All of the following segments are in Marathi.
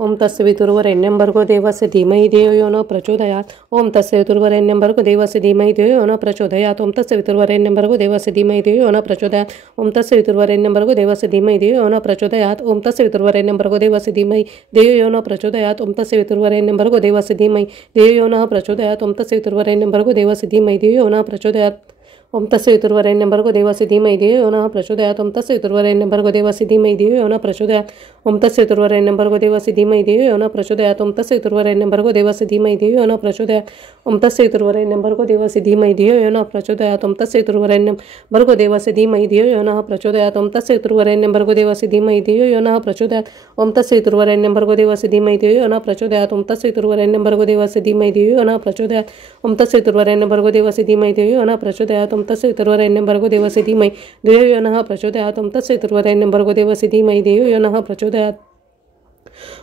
ओम तस्य वितुर्वरेण्यं भर्गो देवस्य धीमहि धियो यो न प्रचोदयात्। ओम तस्य वितुर्वरेण्यं भर्गो देवस्य धीमहि धियो यो न प्रचोदयात्। ओम तस्य वितुर्वरेण्यं भर्गो देवस्य धीमहि धियो यो न प्रचोदयात्। ओम तस्य वितुर्वरेण्यं भर्गो देवस्य धीमहि धियो यो न प्रचोदयात्। ओम तस्य वितुर्वरेण्यं भर्गो देवस्य धीमहि धियो यो न प्रचोदयात्। ओम तस्य वितुर्वरेण्यं भर्गो देवस्य धीमहि धियो यो न प्रचोदयात्। ओम तस्य वितुर्वरेण्यं भर्गो देवस्य धीमहि धियो यो न प्रचोदयात्। ओम तस्य वितुर्वरेण्यं भर्गो देवस्य धीमहि धियो यो न प्रचोदयात्। ओम तस्य वितुर्वरेण्यं भर्गो देवस्य धीमहि धियो यो न प्रचोदयात्। ओम तस्य वितुर्वरेण्यं भर्गो देवस्य धीमहि धियो यो न प्रचोदयात्। ओम तस्य वितुर्वरेण्यं भर्गो देवस्य धीमहि धियो यो न प्रचोदयात्। ओम तस्य वितुर्वरेण्यं भर्गो देवस्य धीमहि धियो यो न प्रचोदयात्। ओम तस्य वितुर्वरेण्यं भर्गो देवस्य धीमहि धियो यो न प्रचोदयात्। ओम तस्य वितुर्वरेण्यं भर्गो देवस्य धीमहि धियो यो न प्रचोदयात्। ओम तस्य वितुर्वरेण्यं भर्गो देवस्य धीमहि धियो यो न प्रचोदयात्। ओम तस्य वितुर्वरेण्यं भर्गो देवस्य धीमहि धियो यो न प्रचोदयात्। ओम तस्य वितुर्वरेण्यं भर्गो देवस्य धीमहि धियो यो न प्रचोदयात्। ओम तस्य वितुर्वरेण्यं भर्गो देवस्य धीमहि धियो यो न प्रचोदयात्। ओम तस्य वितुर्वरेण्यं भर्गो देवस्य धीमहि धियो यो न प्रचोदयात्।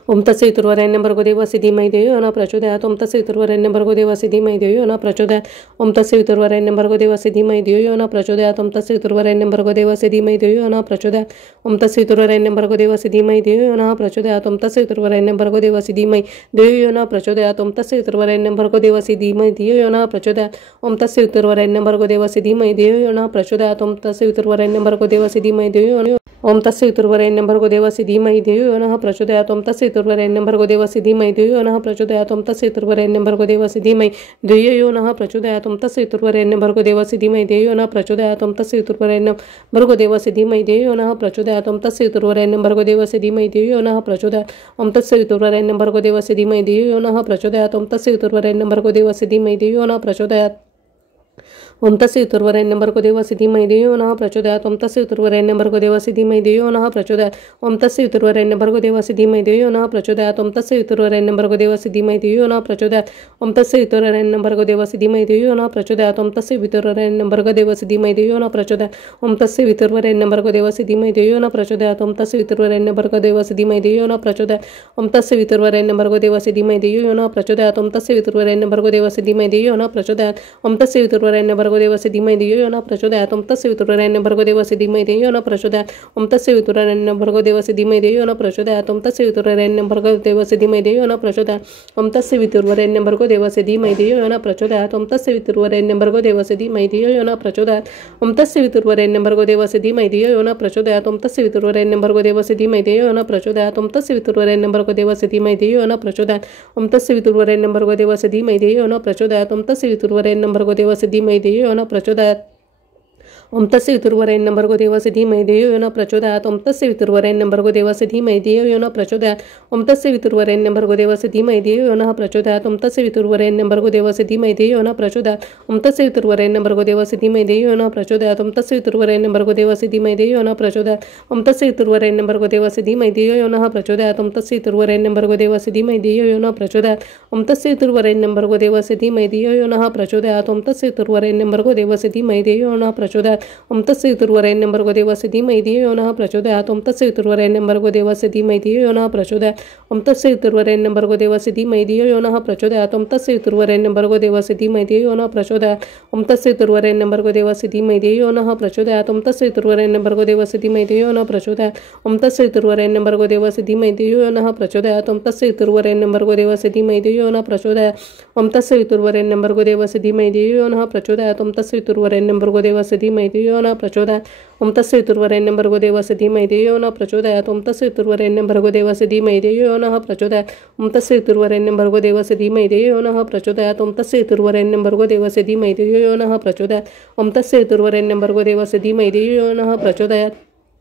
ओम तस्य वितुर्वरेण्यं भर्गो देवस्य धीमहि धियो यो न प्रचोदयात्। ओम तस्य वितुर्वरेण्यं भर्गो देवस्य धीमहि धियो यो न प्रचोदयात्। ओम तस्य वितुर्वरेण्यं भर्गो देवस्य धीमहि धियो यो न प्रचोदयात्। ओम तस्य वितुर्वरेण्यं भर्गो देवस्य धीमहि धियो यो न प्रचोदयात्। ओम तस्य वितुर्वरेण्यं भर्गो देवस्य धीमहि धियो यो न प्रचोदयात्। ओम तस्य वितुर्वरेण्यं भर्गो देवस्य धीमहि धियो यो न प्रचोदयात्। ओम तस्य वितुर्वरेण्यं भर्गो देवस्य धीमहि धियो यो न प्रचोदयात्। ओम तस्य वितुर्वरेण्यं भर्गो देवस्य धीमहि धियो यो न प्रचोदयात्। ओम तस्य वितुर्वरेण्यं भर्गो देवस्य धीमहि धियो यो न ओम तस्य वितुर्वरेण्यं भर्गो देवस्य धीमहि धियो यो न प्रचोदयात्। ओम तस्य वितुर्वरेण्यं भर्गो देवस्य धीमहि धियो यो न प्रचोदयात्। ओम तस्य वितुर्वरेण्यं भर्गो देवस्य धीमहि धियो यो न प्रचोदयात्। ओम तस्य वितुर्वरेण्यं भर्गो देवस्य धीमहि धियो यो न प्रचोदयात्। ओम तस्य वितुर्वरेण्यं भर्गो देवस्य धीमहि धियो यो न प्रचोदयात्। ओम तस्य वितुर्वरेण्यं भर्गो देवस्य धीमहि धियो यो न प्रचोदयात्। ओम तस्य वितुर्वरेण्यं भर्गो देवस्य धीमहि धियो यो न प्रचोदयात्। ओम तस्य वितुर्वरेण्यं भर्गो देवस्य धीमहि धियो यो न प्रचोदयात्। ओम तस्य वितुर्वरेण्यं भर्गो देवस्य धीमहि धियो यो न प्रचोदयात्। ओम तस्य वितुर्वरेण्यं भर्गो देवस्य धीमहि धियो यो न प्रचोदयात्। ओम तस्य वितुर्वरेण्यं भर्गो देवस्य धीमहि धियो यो न प्रचोदयात्। ओम तस्य वितुर्वरेण्यं भर्गो देवस्य धीमहि धियो यो न प्रचोदयात्। ओम तस्य वितुर्वरेण्यं भर्गो देवस्य धीमहि धियो यो न प्रचोदयात्। ओम तस्य वितुर्वरेण्यं भर्गो देवस्य धीमहि धियो यो न प्रचोदयात्। ओम तस्य वितुर्वरेण्यं भर्गो देवस्य धीमहि धियो यो न प्रचोदयात्। ओम तस्य वितुर्वरेण्यं भर्गो देवस्य धीमहि धियो यो न प्रचोदयात्। ओम तस्य वितुर्वरेण्यं भर्गो देवस्य धीमहि धियो यो न प्रचोदयात्। ओम तस्य वितुर्वरेण्यं भर्गो देवस्य धीमहि धियो यो न प्रचोदयात्। ओम तस्य वितुर्वरेण्यं भर्गो देवस्य धीमहि धियो यो न प्रचोदयात्। ओम तस्य वितुर्वरेण्यं भर्गो देवस्य धीमहि धियो यो न प्रचोदयात्। ओम तस्य वितुर्वरेण्यं भर्गो देवस्य धीमहि धियो यो न प्रचोदयात्। ओम तस्य वितुर्वरेण्यं भर्गो देवस्य धीमहि धियो यो न प्रचोदयात्। ओम तस्य वितुर्वरेण्यं भर्गो देवस्य धीमहि धियो यो न प्रचोदयात्। ओम तस्य वितुर्वरेण्यं भर्गो देवस्य धीमहि धियो यो न प्रचोदयात्। ओम तस्य वितुर्वरेण्यं भर्गो देवस्य धीमहि धियो यो न प्रचोदयात्। ओम तस्य वितुर्वरेण्यं भर्गो देवस्य धीमहि धियो यो न प्रचोदयात्। ओम तस्य वितुर्वरेण्यं भर्गो देवस्य धीमहि धियो यो न प्रचोदयात्। ओम तस्य वितुर्वरेण्यं भर्गो देवस्य धीमहि धियो यो न प्रचोदयात्। ओम तस्य वितुर्वरेण्यं भर्गो देवस्य धीमहि धियो यो न प्रचोदयात्। ओम तस्य वितुर्वरेण्यं भर्गो देवस्य धीमहि धियो यो न प्रचोदयात्। ओम तस्य वितुर्वरेण्यं भर्गो देवस्य धीमहि धियो यो न प्रचोदयात्। ओम तस्य वितुर्वरेण्यं भर्गो देवस्य धीमहि धियो यो न प्रचोदयात्। ओम तस्य वितुर्वरेण्यं भर्गो देवस्य धीमहि धियो यो न प्रचोदयात्। ओम तस्य वितुर्वरेण्यं भर्गो देवस्य धीमहि धियो यो न प्रचोदयात्। ओम तस्य वितुर्वरेण्यं भर्गो देवस्य धीमहि धियो यो न प्रचोदयात्। ओम तस्य वितुर्वरेण्यं भर्गो देवस्य धीमहि धियो यो न प्रचोदयात्। ओम तस्य वितुर्वरेण्यं भर्गो देवस्य धीमहि धियो यो न प्रचोदयात्। ओम तस्य वितुर्वरेण्यं भर्गो देवस्य धीमहि धियो यो न प्रचोदयात्। ओम तस्य वितुर्वरेण्यं भर्गो देवस्य धीमहि धियो यो न प्रचोदयात्। ओम तस्य वितुर्वरेण्यं भर्गो देवस्य धीमहि धियो यो न प्रचोदयात्। ओम तस्य वितुर्वरेण्यं भर्गो देवस्य धीमहि धियो यो न प्रचोदयात्। ओम तस्य वितुर्वरेण्यं भर्गो देवस्य धीमहि धियो यो न प्रचोदयात्। ओम तस्य वितुर्वरेण्यं भर्गो देवस्य धीमहि धियो यो न प्रचोदयात्। ओम तस्य वितुर्वरेण्यं भर्गो देवस्य धीमहि धियो यो न प्रचोदयात्। ओम तस्य वितुर्वरेण्यं भर्गो देवस्य धीमहि धियो यो न प्रचोदयात्। ओम तस्य वितुर्वरेण्यं भर्गो देवस्य धीमहि धियो यो न प्रचोदयात्। ओम तस्य वितुर्वरेण्यं भर्गो देवस्य धीमहि धियो यो न प्रचोदयात्। ओम तस्य वितुर्वरेण्यं भर्गो देवस्य धीमहि धियो यो न प्रचोदयात्। ओम तस्य वितुर्वरेण्यं भर्गो देवस्य धीमहि धियो यो न प्रचोदयात्। ओम तस्य वितुर्वरेण्यं भर्गो देवस्य धीमहि धियो यो न प्रचोदयात्। ओम तस्य वितुर्वरेण्यं भर्गो देवस्य धीमहि धियो यो न प्रचोदयात्। ओम तस्य वितुर्वरेण्यं भर्गो देवस्य धीमहि धियो यो न प्रचोदयात्। ओम तस्य वितुर्वरेण्यं भर्गो देवस्य धीमहि धियो यो न प्रचोदयात्। ओम तस्य वितुर्वरेण्यं भर्गो देवस्य धीमहि धियो यो न प्रचोदयात्।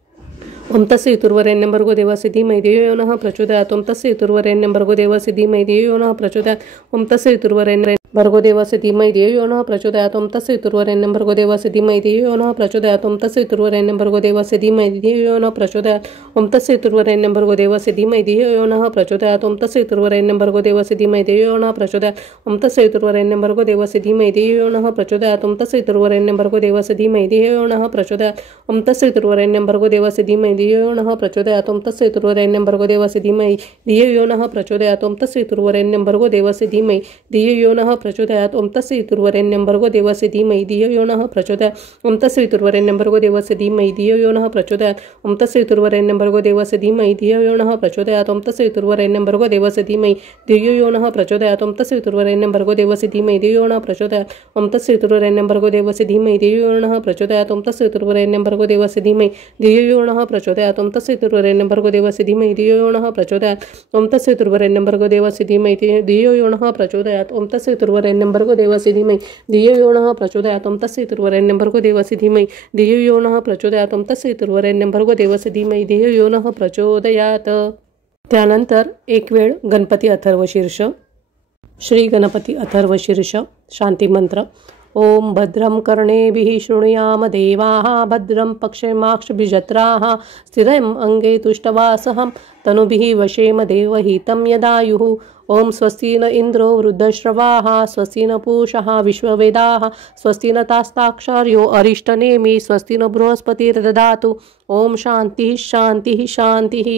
ओम तस्य वितुर्वरेण्यं भर्गो देवस्य धीमहि धियो यो न प्रचोदयात्। ओम तस्य वितुर्वरेण्यं भर्गो देवस्य धीमहि धियो यो न प्रचोदयात्। ओम तस्य वितुर्वरेण्यं भर्गो देवस्य धीमहि धियो यो न प्रचोदयात्। ओम तस्य वितुर्वरेण्यं भर्गो देवस्य धीमहि धियो यो न प्रचोदयात्। ओम तस्य वितुर्वरेण्यं भर्गो देवस्य धीमहि धियो यो न प्रचोदयात्। ओम तस्य वितुर्वरेण्यं भर्गो देवस्य धीमहि धियो यो न प्रचोदयात्। ओम तस्य वितुर्वरेण्यं भर्गो देवस्य धीमहि धियो यो न प्रचोदयात्। ओम तस्य वितुर्वरेण्यं भर्गो देवस्य धीमहि धियो यो न प्रचोदयात्। ओम तस्य वितुर्वरेण्यं भर्गो देवस्य धीमहि धियो यो न प्रचोदयात्। ओम तस्य वितुर्वरेण्यं भर्गो देवस्य धीमहि धीमहि धियो यो नः प्रचोदयात् ओम तत्सवितुर्वरेण्यं भर्गो देवस्य धीमहि धियो यो नः प्रचोदयात् ओम तत्सवितुर्वरेण्यं भर्गो देवस्य धीमहि धियो यो नः प्रचोदयात् ओम तत्सवितुर्वरेण्यं भर्गो देवस्य धीमहि धियो यो नः प्रचोदयात् ओम तत्सवितुर्वरेण्यं भर्गो देवस्य धीमहि धियो यो नः प्रचोदयात् ओम तत्सवितुर्वरेण्यं भर्गो देवस्य धीमहि धियो यो नः प्रचोदयात् ओम तत्सवितुर्वरेण्यं भर्गो देवस्य धीमहि धियो यो नः प्रचोदयात् ओम तत्सवितुर्वरेण्यं भर्गो देवस्य धीमहि धियो यो नः प्रचोदयात् ओम तत्सवितुर्वरेण्यं भर्गो देवस्य धीमहि धियो यो नः प्रचोदयात् ओम तत्सवितुर्वरेण्यं भर्गो देवस्य धीमहि धियो यो नः प्रचोदयात् ओम तत्सवितुर्वरेण्यं भर्गो देवस्य धीमहि धियो यो नः प्रचोदयात् ओम तत्सवितुर्वरेण्यं भर्गो देवस्य धीमहि धियो यो नः प्रचोदयात् ओम तत्सवितुर्वरेण्यं भर्गो देवस्य धीमहि धियो यो नः प्रचोदयात् ओम तत्सवितुर्वरेण्यं भर्गो देवस्य धीमहि धियो यो नः प्रचोदयात् ओम तत्सवितुर्वरेण्यं भर्गो देवस्य धीमहि धियो यो नः प्रचोदयात्। त्यानंतर एक वेळ गणपती अथर्वशीर्ष। श्री गणपती अथर्वशीर्ष शांती मंत्र। ओम भद्रं कर्णेभिः शृणुयाम देवाः भद्रं पक्षेमाक्षभिजत्राः स्थिरम् अंगे तुष्टवासहं तनुभिः वशेम देवहितं यदायुः। ओम स्वस्ति न इन्द्रो वृद्धश्रवाः स्वस्ति न पूषः विश्ववेदाः स्वस्ति न तास्ताक्षर्यो अरिष्टनेमि स्वस्ति न बृहस्पतिर्दधातु। ओम शांतिः शांतिः शांतिः।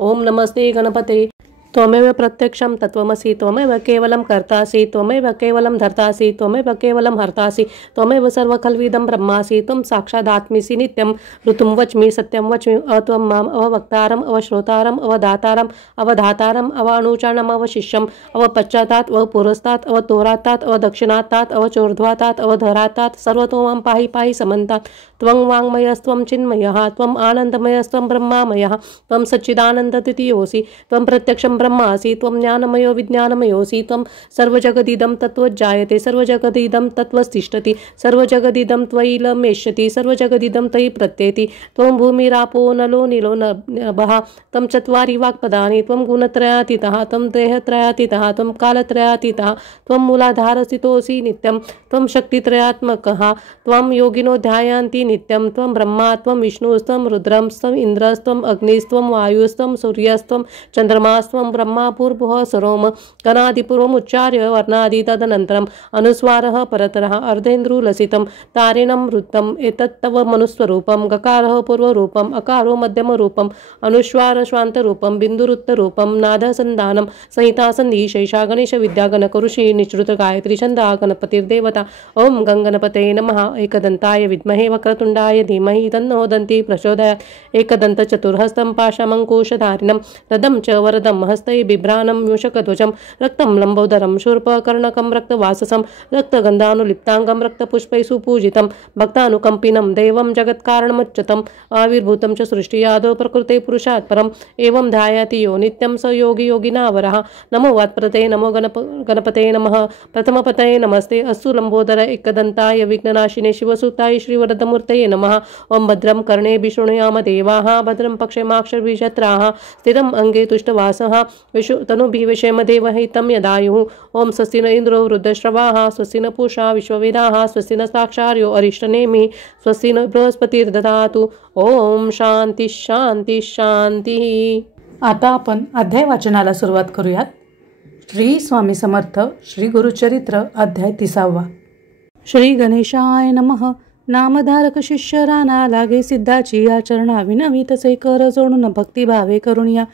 ओम नमस्ते गणपते। त्वमेव प्रत्यक्षं तत्त्वमसि त्वमेव केवलं कर्तासि त्वमेव केवलं धर्तासि त्वमेव केवलं हर्तासि त्वमेव सर्वखल्विदं ब्रह्मासि त्वं साक्षादात्मीसि नित्यं ऋतुं वच्मि सत्यं वच्मि अत्वं माम् अवक्तारम् अवश्रोतारम् अवधातारम् अवधातारम् अवानुचानम् अवशिष्यम् अवपश्चातात् अवपुरस्तात् अवतोरातात् अवदक्षिणातात् अवचोर्ध्वातात् अवधरातात् सर्वतो मां पाहि पाहि समन्तात्। त्वं वाङ्मयस्त्वं चिन्मयः त्वम् आनन्दमयस्त्वं ब्रह्मामयः त्वं सच्चिदानन्दद्वितीयोऽसि त्वं प्रत्यक्षं ब्रह्मासि त्वं ज्ञानमयो विज्ञानमयोऽसि त्वं सर्वजगदिदं तत्त्वज्जायते सर्वजगदिदं तत्त्वस्तिष्ठति सर्वजगदिदं त्वयि लमेष्यति सर्वजगदिदं तयि प्रत्येति। त्वं भूमिरापो नलो नीलो नभः त्वं चत्वारि वाक्पदानि त्वं गुणत्रयातीतः त्वं देहत्रयातीतः त्वं कालत्रयातीतः त्वं मूलाधारस्थितोऽसि नित्यं त्वं शक्तित्रयात्मकः त्वं योगिनो ध्यायन्ति नित्यं त्वं ब्रह्मा त्वं विष्णुस्त्वं रुद्रस्त्वं इन्द्रस्त्वं अग्निस्त्वं वायुस्त्वं सूर्यस्त्वं चन्द्रमास्त्वं ब्रह्मा पूर्वः सरोम गणादिपूर्वमुच्चार्य वर्णादि तदनन्तरम् अनुस्वारः परतरः अर्धेन्द्रुलसितं तारिणं वृत्तम् एतत्तव मनुस्वरूपं गकारः पूर्वरूपम् अकारो मध्यमरूपम् अनुस्वार श्वान्तरूपं बिन्दुरुत्तरूपं नादसन्धानं संहिता सन्धि शैषा गणेश विद्या गणकऋषि निश्रुत गायत्री छन्दा गणपतिर्देवता। ओम गंगणपते नमः। एकदन्ताय विद्महे वक्रतुण्डाय धीमहि तन्नो दन्ति प्रचोदयात्। एकदन्त चतुर्हस्तं पाशमङ्कुशधारिणं रदं च वरदं हस्तै बिभ्राणं मूषकध्वजं रक्तं लम्बोदरं शूर्पकर्णकं रक्तवाससं रक्तगन्धानुलिप्ताङ्गं रक्तपुष्पैः सुपूजितं भक्तानुकम्पिनं देवं जगत्कारणमुच्यतम् आविर्भूतं च सृष्टियादौ प्रकृते पुरुषात् परम् एवं ध्यायति यो नित्यं स योगी योगिनावरः। नमो वात्प्रते नमो गणपते नमः। प्रथमपतये नमस्ते अस्तु लम्बोदर एकदन्ताय विघ्ननाशिने शिवसुताय श्रीवरदमूर्तये नमः। ओम भद्रं कर्णेभिः शृणुयाम देवाः भद्रं पक्षेमाक्षभिजत्राः स्थिरम् अंगे तुष्टवासः तनुभिः वशेम देवहितं यदायुः। ओम स्वस्ति न इन्द्रो वृद्धश्रवाः स्वस्ति न पूषा विश्ववेदाः स्वस्ति न साक्षार्यो अरिष्टनेमि स्वस्ति न बृहस्पतिर्दधातु। ओम शांती शांती शांती। आता आपण अध्याय वाचनाला सुरुवात करूयात। श्री स्वामी समर्थ श्री गुरुचरित्र अध्याय 30वा। श्री गणेशाय नमः। नामधारक शिष्य राणा लागे सिद्धाची आचरणा विनवी तसे कर जोडून भक्तिभावे करुणिया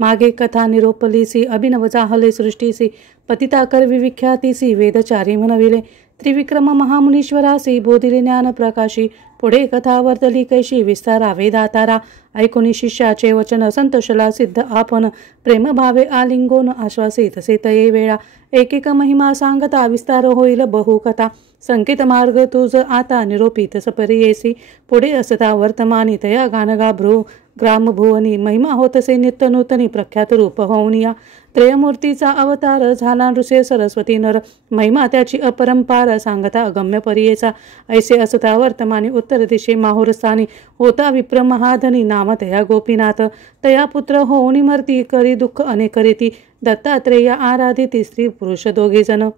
मागे कथा निरोपलीसी अभिनव चाहले सृष्टीसी पतिता करवी विख्यातीसी वेदचारी म्हणविले त्रिविक्रम महामुनीश्वरासी बोधिले ज्ञान प्रकाशी पुढे कथा वर्तली कैशी विस्तारा वेदातारा ऐकुनी शिष्याचे वचन संतोषला सिद्ध आपण प्रेमभावे आलिंगोन आश्वासित सेतये वेळा एक महिमा सांगता विस्तार होईल बहु कथा संकेत मार्ग तुझ आता निरोपित सपरियेसी पुढे असता वर्तमानी तया गानगाभ्रू ग्रामभुवनी महिमा होतसे नित्य नूतनी प्रख्यात रूप होऊनिया त्रयमूर्तीचा अवतार झाला नृसिंह सरस्वती नर महिमा त्याची अपरंपार सांगता अगम्य परियेचा ऐसे असता वर्तमानी उत्तर दिशे माहुरस्थानी होता विप्र महाधनी नाम तया गोपीनाथ तया पुत्र होऊनी मर्ती करी दुःख अनेक रीती दत्तात्रेय आराधिती स्त्री पुरुष दोघे जण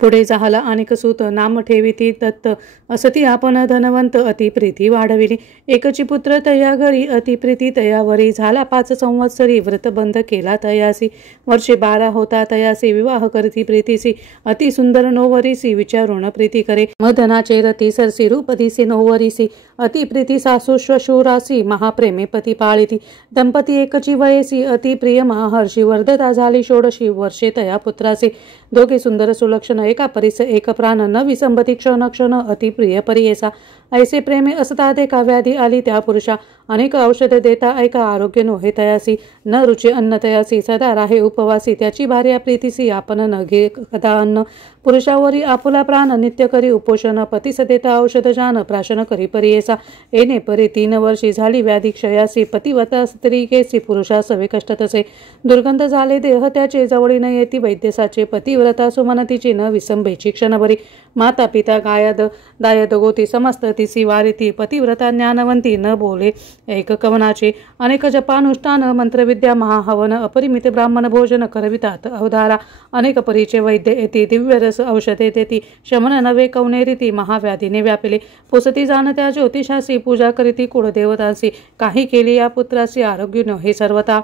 पुढे झाला अनेक सूत नाम ठेविती दत्त असती आपण धनवंत अति प्रीती वाढविली एकची पुत्र तया घरी अति प्रीती तयावरी झाला 5 संवत्सरी व्रतबंध केला तयासी वर्षे 12 होता तयासी विवाह करती प्रीतीसी अति सुंदर नोवरीसी विचारून प्रीती करे मदनाचे रती सरसी रूप दिसी नोवरीसी अति प्रीती सासू श्वशुरासी महाप्रेमे पती पाळिती दंपती एकची वयसी अति प्रिय महाहर्षी वर्धता झाली 16 वर्षे तया पुत्रासी दोघे सुंदर सुलक्षण एका परिस एक प्राण न विसंबती क्षण क्षण अति प्रिय परियेसा ऐसे प्रेमे असता एका व्याधी आली त्या पुरुषा अनेक औषध देता ऐका आरोग्य नोहे तयासी न रुचे अन्न तयासी सदा राहे उपवासी त्याची भार्या प्रीतीसी आपण न घे कदा अन्न पुरुषावरी आपुला प्राण नित्य करी उपोषण पतीस देता औषध जान प्राशन करी परियेसा येणे परी 3 वर्षी झाली व्याधी क्षयासी पतिवता स्त्री केसी पुरुषा सवे कष्ट तसे दुर्गंध झाले देह त्याचे जवळी न येती वैद्यसाचे पतिव्रता सुमनतीची न विसंभेची क्षणभरी माता पिता गायद दायद गोती समस्त तिसी वारिती पतिव्रता ज्ञानवंती न बोले एक कवनाचे अनेक जपानुष्ठान मंत्रविद्या महाहवन अपरिमित ब्राह्मण भोजन करवितात अवधारा अनेक परीचे वैद्य येती दिव्य रस औषधे देती शमन नवे कवनेरीती महाव्याधीने व्यापिले पुसती जाणत्या ज्योतिषासी पूजा करीती कुळदेवतांसी काही केली या पुत्रासी आरोग्य नव्हे सर्वता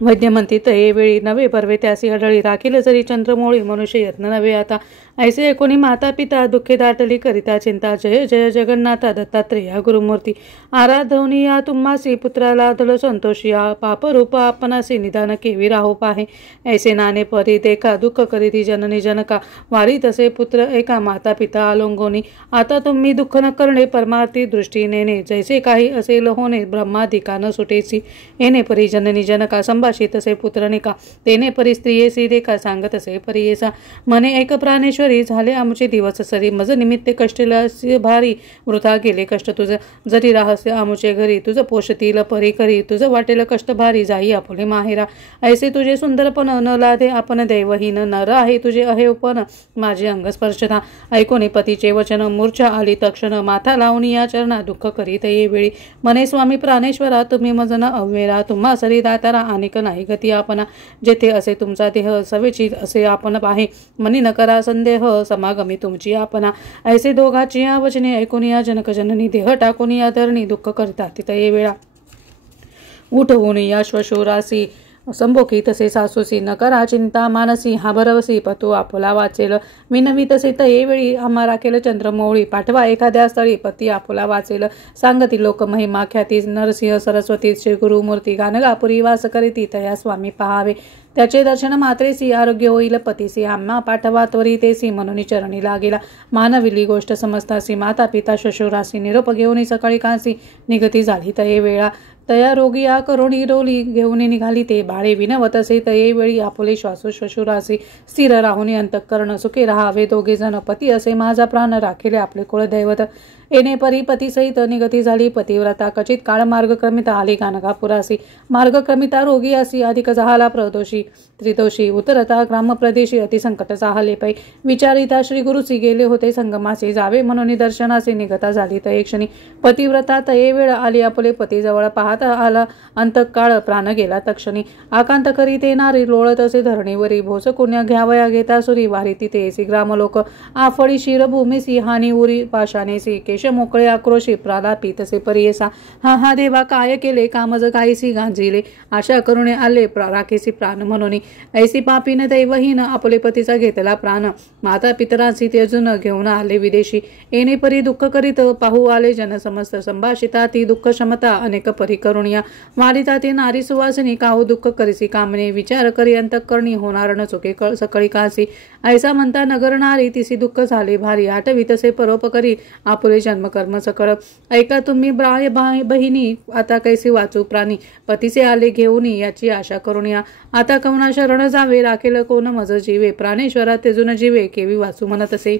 वैद्य म्हणतीत वेळी नवे परवे त्यासी आढळी राखील जरी चंद्रमोळी मनुष्य यत्न नवे आता ऐसे कोणी माता पिता दुःखे दाटली करिता चिंता जय जय जगन्नाथा दत्तात्रेया गुरुमूर्ती आराधवनी या तुम्हासी पुत्राला दल संतोषिया पापरूप आपणासी निदान केवी राहो पाहे ऐसे नाने परी देखा दुःख करीती जननी जनका वारी तसे पुत्र एका माता पिता आलोंगोनी आता तुम्ही दुःख न करणे परमार्थी दृष्टी नेणे जैसे काही असेल होणे ब्रह्मादिका न सुटेसी येणे परी जननी जनका संभाषित तसे पुत्रनिका तेने परी स्त्रियेसी देखा सांगत असे परियेसा मने एक प्राणेश्वर झाले आमचे दिवस सरी मज निमित्ते कष्टला भारी वृथा गेले कष्ट तुझ जरी राहस्य आमचे घरी तुझ पोषतील परी करी तुझ वाटेल कष्ट भारी जाई आपुले माहेरा ऐसे तुझे सुंदरपण न लादे आपण दैवहीन नर आहे तुझे अहेवपण माझे अंग स्पर्शता ऐकोनी पतीचे वचन मूर्छा आली तक्षण माथा लावून या चरणा दुःख करीत ये वेळी मने स्वामी प्राणेश्वरा तुम्ही मजन अव्वेरा तुम्हा सरी दातारा अनेक नाही गती आपणा जेथे असे तुमचा देह सवेची असे आपण पाहे मनी न करा संदेह समागमी तुमची आपणा ऐसे दोघाची या वचने ऐकून या जनक जननी देह टाकून या धरणी दुःख करतात तिथे ये वेळा उठवून या श्वशुरासी संभोकी तसे सासूसी न करा चिंता मानसी हा भरवसी पतू आपुला वाचेल विनवी तसे ये वेळी आम्हा राखेल चंद्रमौळी पाठवा एखाद्या स्थळी पती आपुला वाचेल सांगती लोक महिमा ख्याती नरसिंह सरस्वती श्री गुरुमूर्ती गानगापुरी वास करीती तया स्वामी पहावे त्याचे दर्शन मात्रेसी आरोग्य होईल पतीसी आम्हा पाठवा त्वरितेसी म्हणून चरणी लागेला मानविली गोष्ट समजतासी माता पिता श्वशुरासी निरोप घेऊन सकाळी कांसी निगती झाली तये वेळा तया रोगी या करोणी रोली घेऊन निघाली ते बाळे विनवत असे तये वेळी आपुले श्वासो श्वशुरासी स्थिर राहुनी अंतःकरण सुखी राहावे दोघे जण पती असे माझा प्राण राखिले आपले कुळदैवत येणे परी पतीसहित निगती झाली पतिव्रता कचित काळ मार्गक्रमिता आली गाणगापुरासी मार्गक्रमिता रोगी असी अधिक झाला प्रदोषी त्रिदोषी उतरता ग्रामप्रदेशी अतिसंकट जाहले पै विचारिता श्री गुरुसी गेले होते संगमासी जावे म्हणून दर्शनासी निगता झाली तये क्षणी पतिव्रता तये वेळ आली आपुले पतीजवळ पाहता आला अंतकाळ प्राण गेला तक्षणी आकांत करीत येणारी लोळत असे धरणीवरी भोस कुण्या घ्यावया घेता सुरी वारी तिथे एसी ग्रामलोक आफळी शिरभूमीसी हानी उरी पाशानेसी केश मोकळे आक्रोशी प्रालापी तसे परियेसा हा हा देवा काय केले कामज काहीसी गांजिले आशा करुणे आले राखेसी प्राण म्हणून ऐसी पापीन दैवहीन आपले पतीचा घेतला प्राण माता पितरांसी त्यजून घेऊन आले विदेशी येणे परी दुःख करीत पाहू आले जन समस्त संभाषिता ती दुःख क्षमता अनेक परी करुणिया वालिता ती नारी सुवासिनी काहू दुःख करीसी कामने विचार करी अंतःकरणी होणार न चुके सकळी कासी ऐसा म्हणता नगर नारी तिसी दुःख झाले भारी आठवी तसे परोपकरी आपुले जन्मकर्म सकळ ऐका तुम्ही ब्राय बहिणी आता कैसी वाचू प्राणी पतीचे आले घेऊन याची आशा करून या आता कवना शरण जावे राखेल कोण मज जीवे प्राणेश्वरा तेजून जीवे केवी वाचू म्हणत असे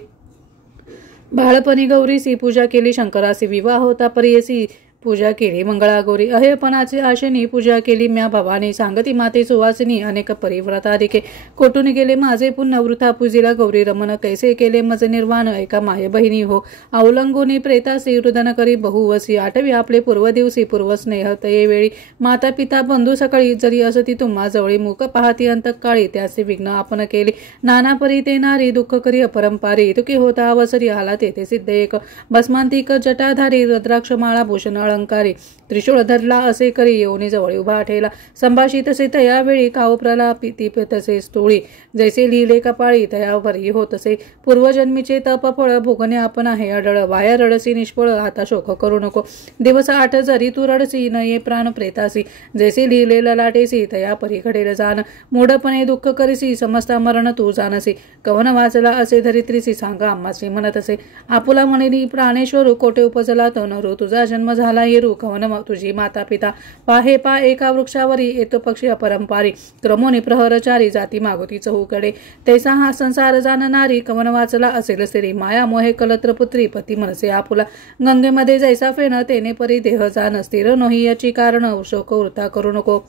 बाळपणी गौरीसी पूजा केली शंकरासी विवाह होता परियेसी पूजा केली मंगळागौरी अहेपणाचे आशेनी पूजा केली म्या भवानी सांगती माते सुवासिनी अनेक परिव्रतादिके कोटून गेले माझे पुन्हा वृथा पूजिला गौरी रमण कैसे केले मज निर्वाण एका माय बहिणी हो अवलंगुनी प्रेतासी रुदन करी बहुवसी आठवी आपले पूर्व दिवसी पूर्व स्नेह तये वेळी माता पिता बंधू सकाळी जरी असती तुम्हा जवळी मुख पाहती अंतकाळी त्याचे विघ्न आपण केले नाना परी ते नारी दुःख करी अपरंपारी तुकी होता अवसरी आला तेथे सिद्ध एक भस्मांतिक जटाधारी रुद्राक्षमाळा भूषण अलंकारी त्रिशूळ धरला असे करी येऊनी जवळ उभा ठेला संभाषी तसे तयावेळी काव प्रलापिती तसे स्तोळी जैसे लिहिले कपाळी तयावरी होत असे पूर्वजन्मीचे तप फळ भोगणे आपण आहे अडळ वाया रडसी निष्फळ आता शोक करू नको दिवस 8 जरी तू रडसी नये प्राण प्रेतासी जैसे लिहिले ललाटेसी तया परी घडेल जाण मूढपणे दुःख करीसी समजता मरण तू जानसी कवन वाचला असे धरित्रीसी सांगा आम्हासी म्हणत असे आपुला म्हणेनी प्राणेश्वरू कोटे उपजला तनरू तुझा जन्म झाला येरू कवन तुझी माता पिता पाहे पा एका वृक्षावरी येतो पक्षी अपरंपारी क्रमोनी प्रहरचारी जाती मागोती चहूकडे तैसा हा संसार जाणणारी कवन वाचला असेल स्त्री माया मोहे कलत्र पुत्री पती मनसे आपुला गंगेमध्ये जैसा फेन तेने परी देह जाण स्थिर नोही याची कारण शोक वृथा करू नको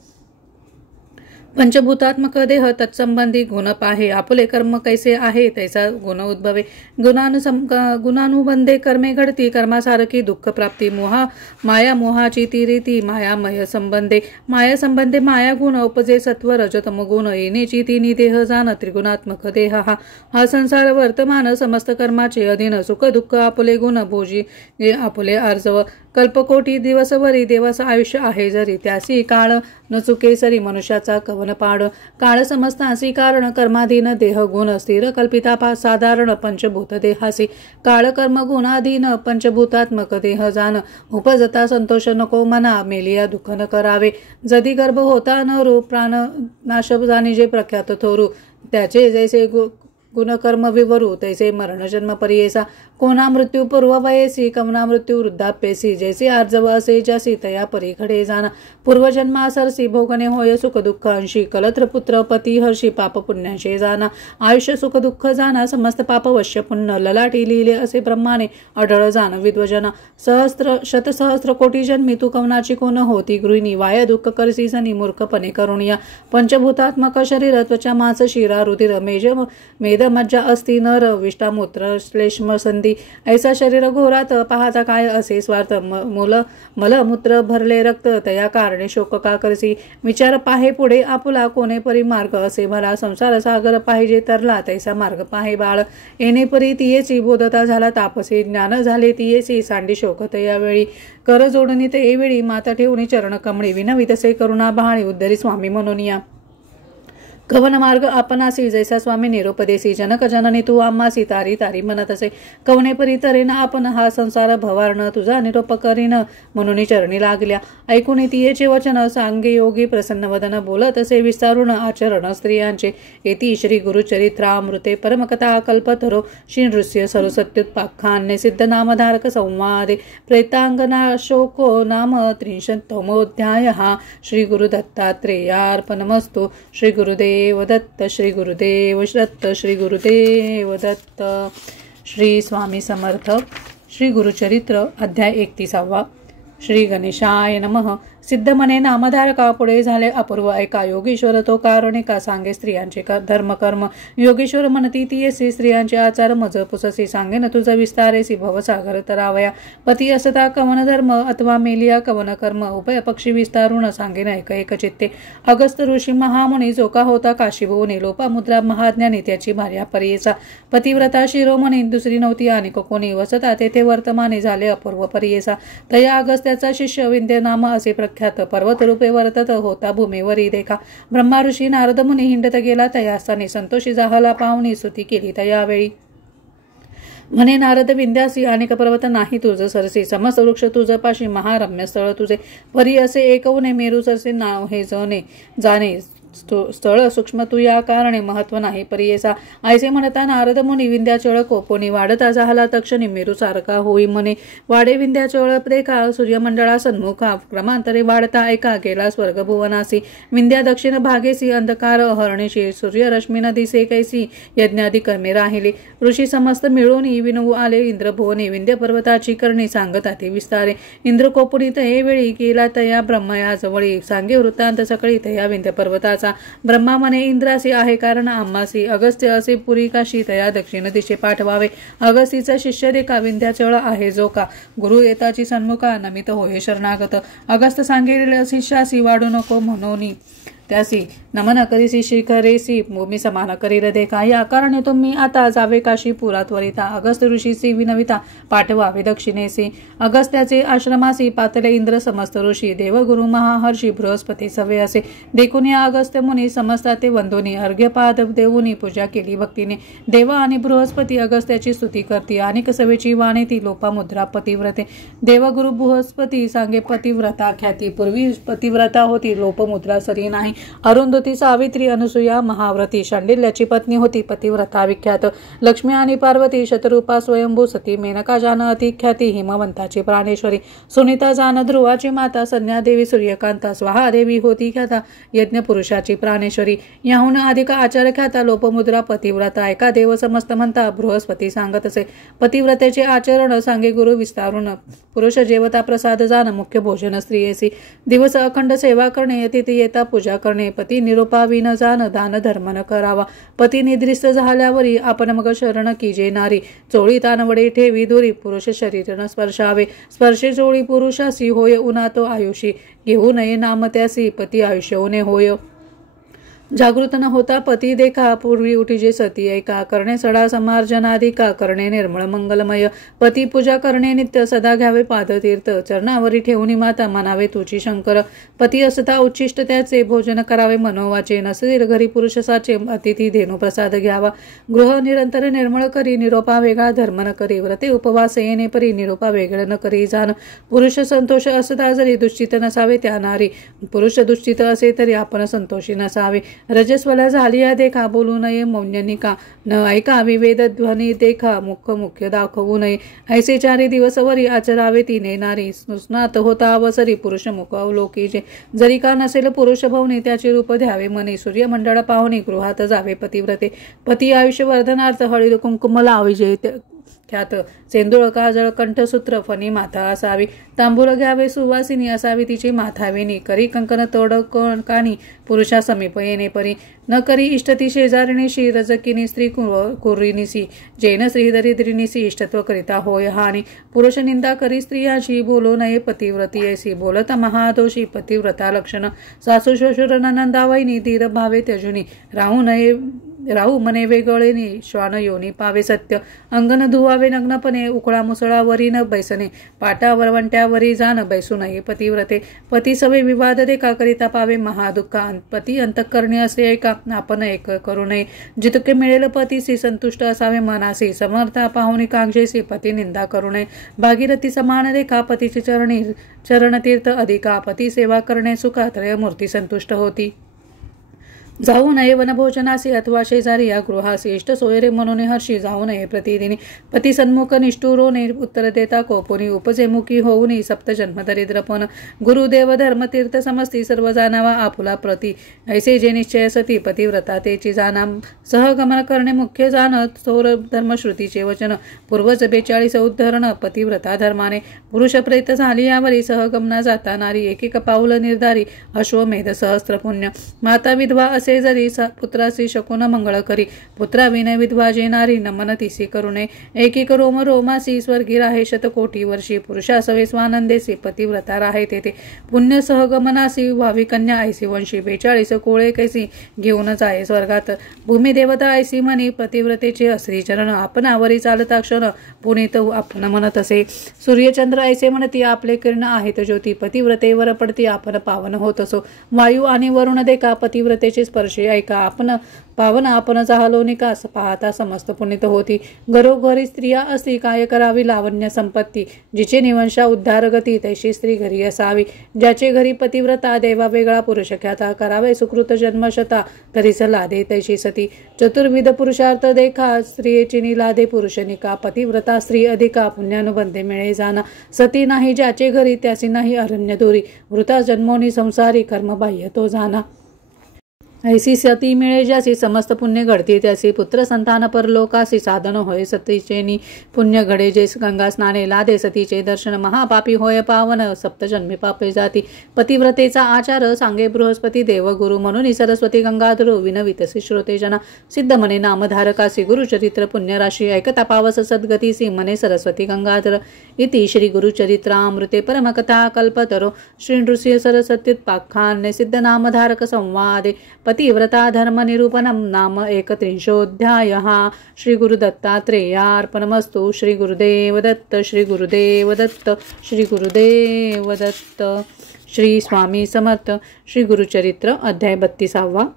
पंचभूतात्मक देह तत्संबंधी गुण पाहे आपुले कर्म कैसे आहे तैसा गुण उद्भवे गुणानुबंधे कर्मे घडती कर्मासारखी दुःख प्राप्ती माया मोहाची ती रीती मायामय संबंधे माया गुण उपजे सत्व रजतम गुण येण्याची तिनी देह जाण त्रिगुणात्मक देह हा संसार वर्तमान समस्त कर्माचे अधीन सुख दुःख आपुले गुण भोजी आपुले आर्जव कल्पकोटी दिवसभरी देवाचं आयुष्य आहे जरी त्यासी काळ न चुके सरी मनुष्याचा कवन पाड काळ समजतासी कारण कर्माधीन देह गुण स्थिर कल्पिता साधारण पंचभूत देहासी काळ कर्म गुणाधीन पंचभूतात्मक देह जाण उपजता संतोष नको मना मेलिया दुःख न करावे जदी गर्भ होता न रू प्राण नाश जाणी जे प्रख्यात थोरू त्याचे जैसे गुणकर्म विवरू तैसे मरण जन्म परियेसा कोणा मृत्यू पूर्व वयेसी कमना मृत्यू वृद्धाप्येसी जैसे आर्जव असे जासी तया परी घडे जाना पूर्वजन्मा सरसी भोगणे होय सुख दुःख अंशी कलत्र पुत्र पती हर्षी पाप पुण्याशे जाना आयुष्य सुख दुःख जाना समस्त पाप वश्य पुण्य ललाटी लिहिले असे ब्रह्माने अढळ जाण विद्वजना शतसहस्र कोटी जन्मी तू कवनाची कोण होती गृहिणी वाया दुःख करसी सनी मूर्खपणे करुणिया पंचभूतात्मक शरीर त्वचा मांस शिरा रुधिर मेद मज्जा अस्ति नर विष्टामूत्र श्लेष्म संधी ऐसा शरीर घोरात पाहता काय असे स्वार्थ मलमूत्र भरले रक्त तया कारणे शोक का करसी विचार पाहे पुढे आपुला कोणे परी मार्ग असे भला संसार सागर पाहिजे तरला तैसा मार्ग पाहे बाळ येणे परी तियेची बोधता झाला तापसी ज्ञान झाले तियेची सांडी शोक तयावेळी कर जोडणी ते वेळी माता ठेवणी चरण कमळी विनवी तसे करुणा बहाळी उद्धरी स्वामी मनोनिया कवन मार्ग आपणासी जैसा स्वामी निरोपदेसी जनक जननी तू आम्हासी तारी तारी म्हणत असे कवने परी तरेन आपण हा संसार भवारण तुझा निरोप करीन म्हणून चरणी लागल्या ऐकून तियेचे वचन सांगे योगी प्रसन्न वदन बोलत असे विस्तारून आचरण स्त्रियांचे येती श्री गुरुचरित्रामृते परमकथा कल्पतरो श्री नृस्य सरस्वत्युत्पाख्याने सिद्ध नामधारक संवादे प्रेतांगना शोको नाम 33मोऽध्याय श्री गुरुदत्तात्रेयार्पणमस्तु श्री गुरुदेव दत्त श्री गुरुदेव दत्त श्री गुरुदेव दत्त श्री स्वामी समर्थ श्री गुरुचरित्र अध्याय 31 श्री गणेशाय नमः सिद्ध मने नामधारका पुढे झाले अपूर्व ऐका योगेश्वर तो कारणे का सांगे स्त्रियांचे धर्म कर्म योगेश्वर म्हणती तियेसी स्त्रियांचे आचार मज पुससी सांगेन तुझा विस्तारेसी भवसागर तरावया पती असता कवन धर्म अथवा मेलिया कवन कर्म उभय पक्षी विस्तारून सांगेन एक चित्ते अगस्त ऋषी महामुनी जोका होता काशीभुवनी लोपामुद्रा महाज्ञानी त्याची भार्या परियेचा पतिव्रता शिरोमणी दुसरी नव्हती आणि कोणी वसता तेथे वर्तमानी झाले अपूर्व परियेचा तया अगस्त्याचा शिष्य विंध्य नाम असे ख्यात पर्वत रूपे वर्तत होता भूमीवरी देखा ब्रह्मा ऋषी नारद मुनी हिंडत गेला तयास्थानी संतोषी जाहला पाहुणी स्तुती केली तयावेळी म्हणे नारद विंध्यासी अनेक पर्वत नाही तुझ सरसी समस्त वृक्ष तुझ पाशी महारम्य स्थळ तुझे परी असे एकवणे मेरू सरसे नाव हे जाणे स्थळ सूक्ष्म तू या कारणे महत्व नाही परियेसा ऐसे म्हणता नारद मुनी विंध्याचळ कोपोनी वाढता झाला तक्षणी मेरू सारखा होई म्हणे वाडे विंध्याचळ देखा सूर्यमंडळा सन्मुखा क्रमांतरे वाढता ऐका गेला स्वर्ग भुवनासी विंध्या दक्षिण भागेसी अंधकार हरणेशी सूर्यरश्मीन दिसे कैसी यज्ञादी कर्मे राहिले ऋषी समस्त मिळून विनवू आले इंद्रभुवने विंध्य पर्वताची करणी सांगता ते विस्तारे इंद्र कोपुनी तये वेळी केला तया ब्रह्मया जवळी सांगे वृत्तांत सकळी तया विंध्य पर्वताचा ब्रह्मा म्हणे इंद्रासी आहे कारण आम्हासी अगस्त्य असे पुरी काशी तया दक्षिण दिशे पाठवावे अगस्तीचा शिष्य देखा विंध्याचळ आहे जो का गुरु येताची सन्मुखा नमित होय शरणागत अगस्त सांगेल शिष्यासी वाढू नको म्हणून त्यासी नमन करीसी शिखरेसी भूमी समान करील देखा या कारणे तुम्ही आता जावे काशी पुरा त्वरिता अगस्त ऋषीसी विनविता पाठवावे दक्षिणेसी अगस्त्याचे आश्रमासी पातले इंद्र समस्त ऋषी देवगुरु महाहर्षी बृहस्पती सवे असे देखून या अगस्त्य मुनी समस्त ते वंदोनी अर्घ्यपाद देऊनी पूजा केली भक्तीने देव आणि बृहस्पती अगस्त्याची स्तुती करती आणि सवेची वाणी ती लोपामुद्रा पतिव्रते देवगुरु बृहस्पती सांगे पतिव्रता ख्याती पूर्वी पतिव्रता होती लोपमुद्रा सरी नाही अरुंधती सावित्री अनुसूया महाव्रती शांडिल्याची पत्नी होती पतिव्रता विख्यात लक्ष्मी आणि पार्वती शतरूपा स्वयंभू सती मेनका जान अतिख्याती हिमवंताची प्राणेश्वरी सुनीता जान ध्रुवाची माता संज्ञादेवी सूर्यकांता स्वाहादेवी होती ख्याता यज्ञ पुरुषाची प्राणेश्वरी याहून अधिक आचार ख्याता लोपमुद्रा पतिव्रता एका देव समस्त म्हणता बृहस्पती सांगत असे पतिव्रतेचे आचरण सांगे गुरु विस्तारून पुरुष जेवता प्रसाद जान मुख्य भोजन स्त्रियेसी दिवस अखंड सेवा करणे तिथे येता पूजा करणे पती निरोपावी न जान दान धर्म न करावा पती निद्रिस्त झाल्यावरी आपण मग शरण कीजे नारी चोळी तानवडे ठेवी दुरी पुरुष शरीर न स्पर्शावे स्पर्शे चोळी पुरुषासी होय उना तो आयुषी घेऊ नये नाम त्यासी पती आयुष्य उने होय जागृत न होता पती देखा पूर्वी उठीजे सती ऐका करणे सडा समार्जनाधिका करणे निर्मळ मंगलमय पती पूजा करणे नित्य सदा घ्यावे पादतीर्थ चरणावरी ठेवून माता मनावे तुची शंकर पती असता उच्चिष्ट त्याचे भोजन करावे मनोवाचे नसतील घरी पुरुषसाचे अतिथी धेनू प्रसाद घ्यावा गृह निरंतर निर्मळ करी निरोपा वेगळा धर्म न करी व्रते उपवास येणे परी निरोपा वेगळ न करी जाण पुरुष संतोष असता जरी दुश्चित नसावे त्या नारी पुरुष दुश्चित असे तरी आपण संतोषी नसावे रजस्वला झालिया देखा बोलू नये मौन्यनिका न ऐका विवेद ध्वनी देखा मुख्य दाखवू नये ऐसे चारी दिवसवरी आचरावे तिने नारी स्नात होता अवसरी पुरुष मुख अवलोकीचे जरी का नसेल पुरुष भवनी त्याचे रूप द्यावे मनी सूर्यमंडळ पाहुणी गृहात जावे पतिव्रते पती आयुष्य वर्धनार्थ हळद कुंकुम लाविजे ख्यात सेंदूळ काजळ कंठसूत्र फणी माथा असावी तांबूळ घ्यावे सुवासिनी असावी तिची माथाविनी करी कंकन तोड कानी पुरुषा समीप येणे परी न करी इष्टती शेजारणीशी रजकिनी स्त्री कुर्रिनिसी जैन स्त्री दरिद्रिनिसी इष्टत्व करिता होय हानी पुरुष निंदा करी स्त्रियाशी बोलो नये पतिव्रती ऐसी बोलता महादोषी पतिव्रता लक्षण सासू श्वशुर नंदावैनी धीर भावे त्यजुनी राहू मने वेगळेनी श्वान योनी पावे सत्य अंगण धुवावे नग्नपणे उकळा मुसळावरी न बैसणे पाटावर वंट्यावरी जाण बैसू नये पतिव्रते पती सवे विवाद देखा करिता पावे महादुःखा पती अंतःकरणी असे ऐका आपण एक करू नये जितके मिळेल पतीसी संतुष्ट असावे मनासी समर्था पाहुणी कांक्षेसी पती निंदा करू नये भागीरथी समान देखा पतीची चरणतीर्थ अधिका पती सेवा करणे सुखात्रय मूर्ती संतुष्ट होती जाऊ नये वनभोजनासी अथवा शेजारी या गृहासी इष्ट सोयरे म्हणून हर्षी जाऊ नये प्रतिदिनी पती सन्मुख निष्ठुरोने उत्तर देता कोपुनी उपजेमुखी होऊनी सप्त जन्म दरिद्रपण गुरुदेव धर्मतीर्थ समस्ती सर्व जाणावा आपुला प्रती ऐसे जे निश्चय सती पतिव्रता तेची जाणा सहगमन करणे मुख्य जाणत थोर धर्मश्रुतीचे वचन पूर्वज 42 उद्धरण पतिव्रता धर्माने पुरुष प्रेत झाली यावरी सहगमना जाता नारी एक पाऊल निर्धारी अश्वमेध सहस्त्र पुण्य माता विधवा असे जरी पुत्रासी शकुन मंगळ करी पुत्रा विनय विधवा जे नारी नमन तिसी करुणे एकीक रोम रोमासी स्वर्गी राहे शतकोटी वर्षी पुरुषा सवे स्वानंदेसी पतिव्रता राहे तेथे पुण्य सहगमनासी व्हावी कन्या ऐसी वंशी 42 कोळे कैसी घेऊन जाये स्वर्गात भूमी देवता ऐसी म्हणी पतिव्रतेचे अस्त्री चरण आपण आवरी चालता क्षण पुनीत आपण म्हणत असे सूर्यचंद्र ऐसे म्हणती आपले किरण आहेत ज्योती पतिव्रतेवर पडती आपण पावन होत असो वायू आणि वरुण देखा पतिव्रतेचे स्पर्शी ऐका आपण पावन आपण झालो निकास पाहता समस्त पुनीत होती. घरोघरी स्त्रिया असती काय करावी लावण्य संपत्ती. जिचे निवंशा उद्धार गती तैशी स्त्री घरी असावी. ज्याचे घरी पतिव्रता देवा वेगळा पुरुष ख्याता. करावे सुकृत जन्मशता तरीच लादे तैशी सती. चतुर्विध पुरुषार्थ देखा स्त्रियेची लादे पुरुष निका. पतिव्रता स्त्री अधिका पुण्यानुबंधे मिळे जाना. सती नाही ज्याचे घरी त्यासी नाही अरण्य दोरी. वृता जन्मोनी संसारी कर्मबाह्य तो जाना. ऐसी सती मिळे ज्यासी समस्त पुण्य घडते त्यासी. पुत्र संतान परलोकासी साधन होय सतीचेनी. पुण्य घडे जे गंगा स्नाने लादे सतीचे दर्शन. महापापी होय पावन सप्तजन्मी पापे जाती. पतिव्रतेचा आचार सांगे बृहस्पती देव गुरु. म्हणून सरस्वती गंगाधरो विनवितसी श्रोते जना. सिद्ध म्हणे नामधारकासी गुरुचरित्र पुण्यराशी. ऐकता पावस सद्गतीसी म्हणे सरस्वती गंगाधर. इति श्री गुरुचरित्रामृते परमकथा कल्पतरो श्री नृसिंह सरस्वत्युत्पाख्याने सिद्ध नामधारक संवादे पतिव्रता धर्म निरूपणम नाम 31 श्री गुरुदत्तात्रेयार्पणमस्तु. श्री गुरुदेव दत्त. श्री गुरुदेव दत्त. श्री गुरुदेव दत्त. श्री स्वामी समर्थ. श्री गुरुचरित्र अध्याय 32.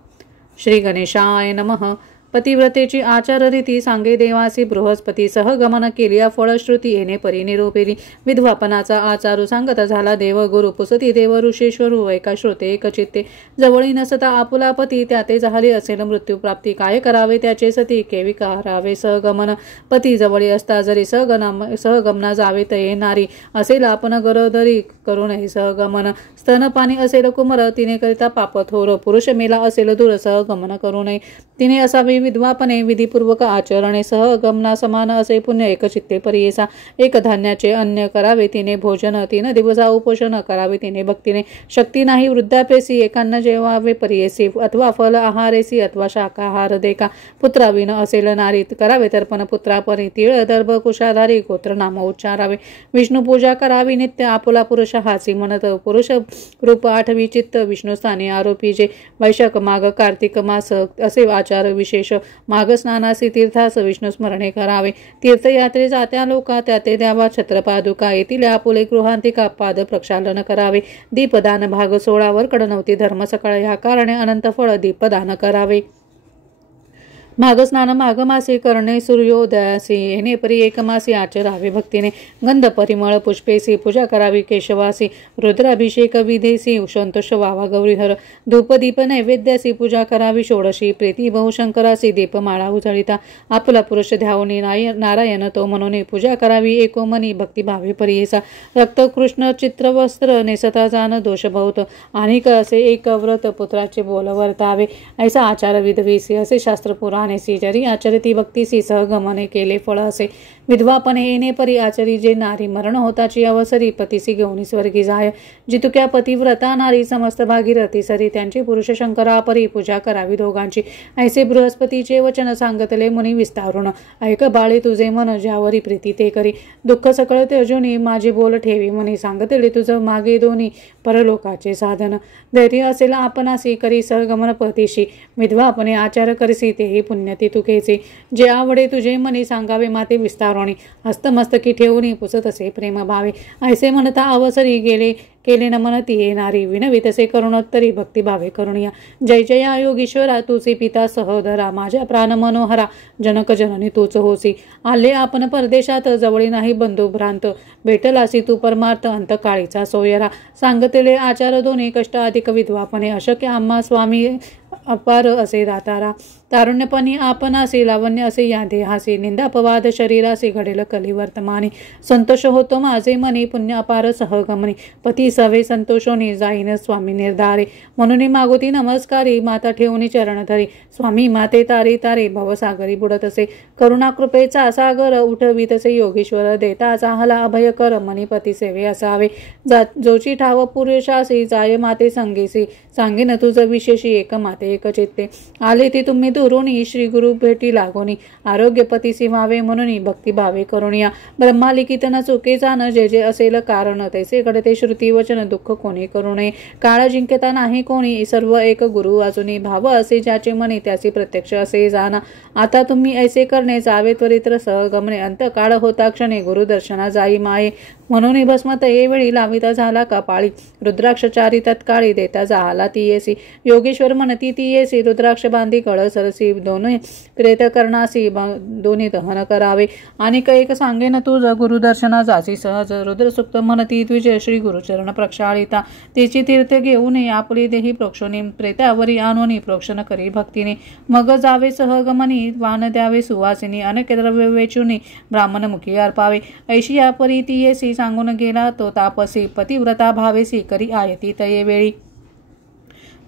श्री गणेशाय नमः. पतिव्रतेची आचाररीती सांगे देवासी. बृहस्पती सहगमन केलिया फळश्रुती येणे परी निरोपेरी. विधवापनाचा आचारू सांगत झाला देव गुरु. पुसती देव ऋषेश्वरू वैका श्रोते एकचित्ते. जवळी नसता आपुला पती त्याते झाले असेल मृत्यू प्राप्ती. काय करावे त्याचे सती केवी करावे सहगमन. पती जवळी असता जरी सहगमना जावे तये नारी. असेल आपण गरोदरी करू नये सहगमन. स्तनपाणी असेल कुमर तिने करिता पाप थोर. पुरुष मेला असेल दूर सहगमन करू नये. तिने असावी विधवापणे विधीपूर्वक आचरणे. सहगमना समान असे पुण्य एकचित्ते परियेसा. एक धान्याचे अन्न करावे तिने भोजन. 3 दिवसा उपोषण करावे तिने भक्तीने. शक्ती नाही वृद्धापेसी एकान्न जेवावे परियेसी. अथवा फल आहारेसी अथवा शाकाहार देखा. पुत्राविन असेल नारी करावे तर्पण पुत्रापरी. तीळ दर्भ कुशाधारी गोत्र नाम उच्चारावे. विष्णू पूजा करावी नित्य आपुला पुरुष हासी म्हणत. पुरुष रूप 8 चित्त विष्णू स्थानी आरोपी जे. वैशाख माघ कार्तिक मास असे आचार विशेष. माघ स्नानासी तीर्थास विष्णू स्मरणे करावे. तीर्थयात्रे जात्या लोका त्याते द्यावा छत्रपादुका. येथील आपुले गृहांतिका पाद प्रक्षालन करावे. दीपदान भाग 16 कडनवती धर्म सकाळ ह्या कारणे अनंत फळ दीपदान करावे. माघ स्नान माघ मासी करणे सूर्योदयासी. येणे परी एक मासी आचरावे भक्तीने. गंध परिमळ पुष्पेसी पूजा करावी केशवासी. रुद्राभिषेक विधेसी संतोष व्हावा गौरीहर. धूपदीप नैवेद्यासी पूजा करावी षोडशी. प्रीती बहुशंकरासी दीपमाळा उजळिता. आपला पुरुष ध्यावणी नारायण तो म्हणून पूजा करावी एकोमनी भक्तिभावे परियेसा. रक्त कृष्ण चित्र वस्त्र नेसता जाण दोष बहुत. आणि असे एक व्रत पुत्राचे बोल वर्तावे. ऐसा आचार विधवीसी असे शास्त्र पुराण. जरी आचरिती भक्तीसी सहगमने केले फळ असे. विधवापणे येणे परी आचरी जे नारी. मरण होताची अवसरी पतीसी घेऊन स्वर्गी जाय. जितुक्या पतिव्रता नारी समस्त भागीरथी सरी. त्यांची पुरुष शंकरापरी पूजा करावी दोघांची. ऐसे बृहस्पतीचे वचन सांगतले मुनी विस्तारून. ऐक बाळे तुझे मन ज्यावरी प्रीती ते करी. दुःख सकळ त्यजूनी माझे बोल ठेवी म्हणी. सांगतले तुझं मागे दोन्ही परलोकाचे साधन. धैर्य असेल आपणासी करी सहगमन पतीशी. विधवापणे आचार करसी तेही पुण्यती तुकेचे. जे आवडे तुझे मनी सांगावे माते विस्तारोणी. हस्तमस्तकी ठेवून पुसत असे प्रेम भावे. ऐसे म्हणता अवसरी केले नमन ती येणारी. विनवितसे करुणोत्तरी भक्तिभावे करुणिया. जय जया योगीश्वरा तुझे पिता सहोदरा. माझ्या प्राण मनोहरा जनक जननी तूच होसी. आले आपण परदेशात जवळी नाही बंधू भ्रांत. भेटलासी तू परमार्थ अंतकाळीचा सोयरा. सांगतले आचार दोन्ही कष्ट अधिक विधवापणे. अशक्य आम्हा स्वामी अपार असे दातारा. तारुण्यपणी आपणासी लावण्य असे या देहासी. निंदापवाद शरीरासी घडेल कलिवर्तमानी. संतोष होतो माझे मनी पुण्य अपार सहगमनी. पती सवे संतोषोनी जाईन स्वामी निर्धारे. म्हणून मागोती नमस्कारी माता ठेवून चरण धरी. स्वामी माते तारी तारी भवसागरी बुडत असे. करुणा कृपेचा सागर उठवितसे योगीश्वर. देता चाहला अभय कर मनीपती सेवे असावे. जोची ठाव पुरुषासी जाय माते संगीसी. सांगेन तुझ विशेषी एक माते एक चित्ते. आले ती तुम्ही दुरुनी श्री गुरु भेटी लागोनी आरोग्यपतीसी व्हावे म्हणून भक्तिभावे करुणिया ब्रह्मा लिखित न चुके जाण जे जे असेल कारण तैसे घडते श्रुती वचन दुःख कोणी करू नये काळ जिंकता नाही कोणी सर्व एक गुरु वाचुनी भाव असे ज्याचे मनी त्याची प्रत्यक्ष असे जाणा आता तुम्ही ऐसे करणे जावे त्वरित सहगमने अंतकाळ होता क्षणे गुरुदर्शना जाई माये म्हणून भस्म तयेवेळी लाविता झाला कपाळी रुद्राक्षचारी तत्काळी देता झाला ती येसी योगेश्वर म्हणती ती येसी रुद्राक्ष बांधी गळ सरसी दोन्ही प्रेत करणासी दोन्ही दहन करावे आणि एक सांगेन तुझ गुरुदर्शना जासी सहज रुद्रसुक्त म्हणती द्विज श्री गुरुचरण प्रक्षाळिता त्याची तीर्थ घेऊन आपली देही प्रोक्षोनी प्रेतावरी आणून प्रोक्षण करी भक्तीने मग जावे सहगमनी वान द्यावे सुवासिनी अनेक द्रव्य वेचुनी ब्राह्मणमुखी अर्पावे ऐशी या परी ती येसी सांगून गेला तो तापसी पतिव्रता भावेसी करी आयती तये वेळी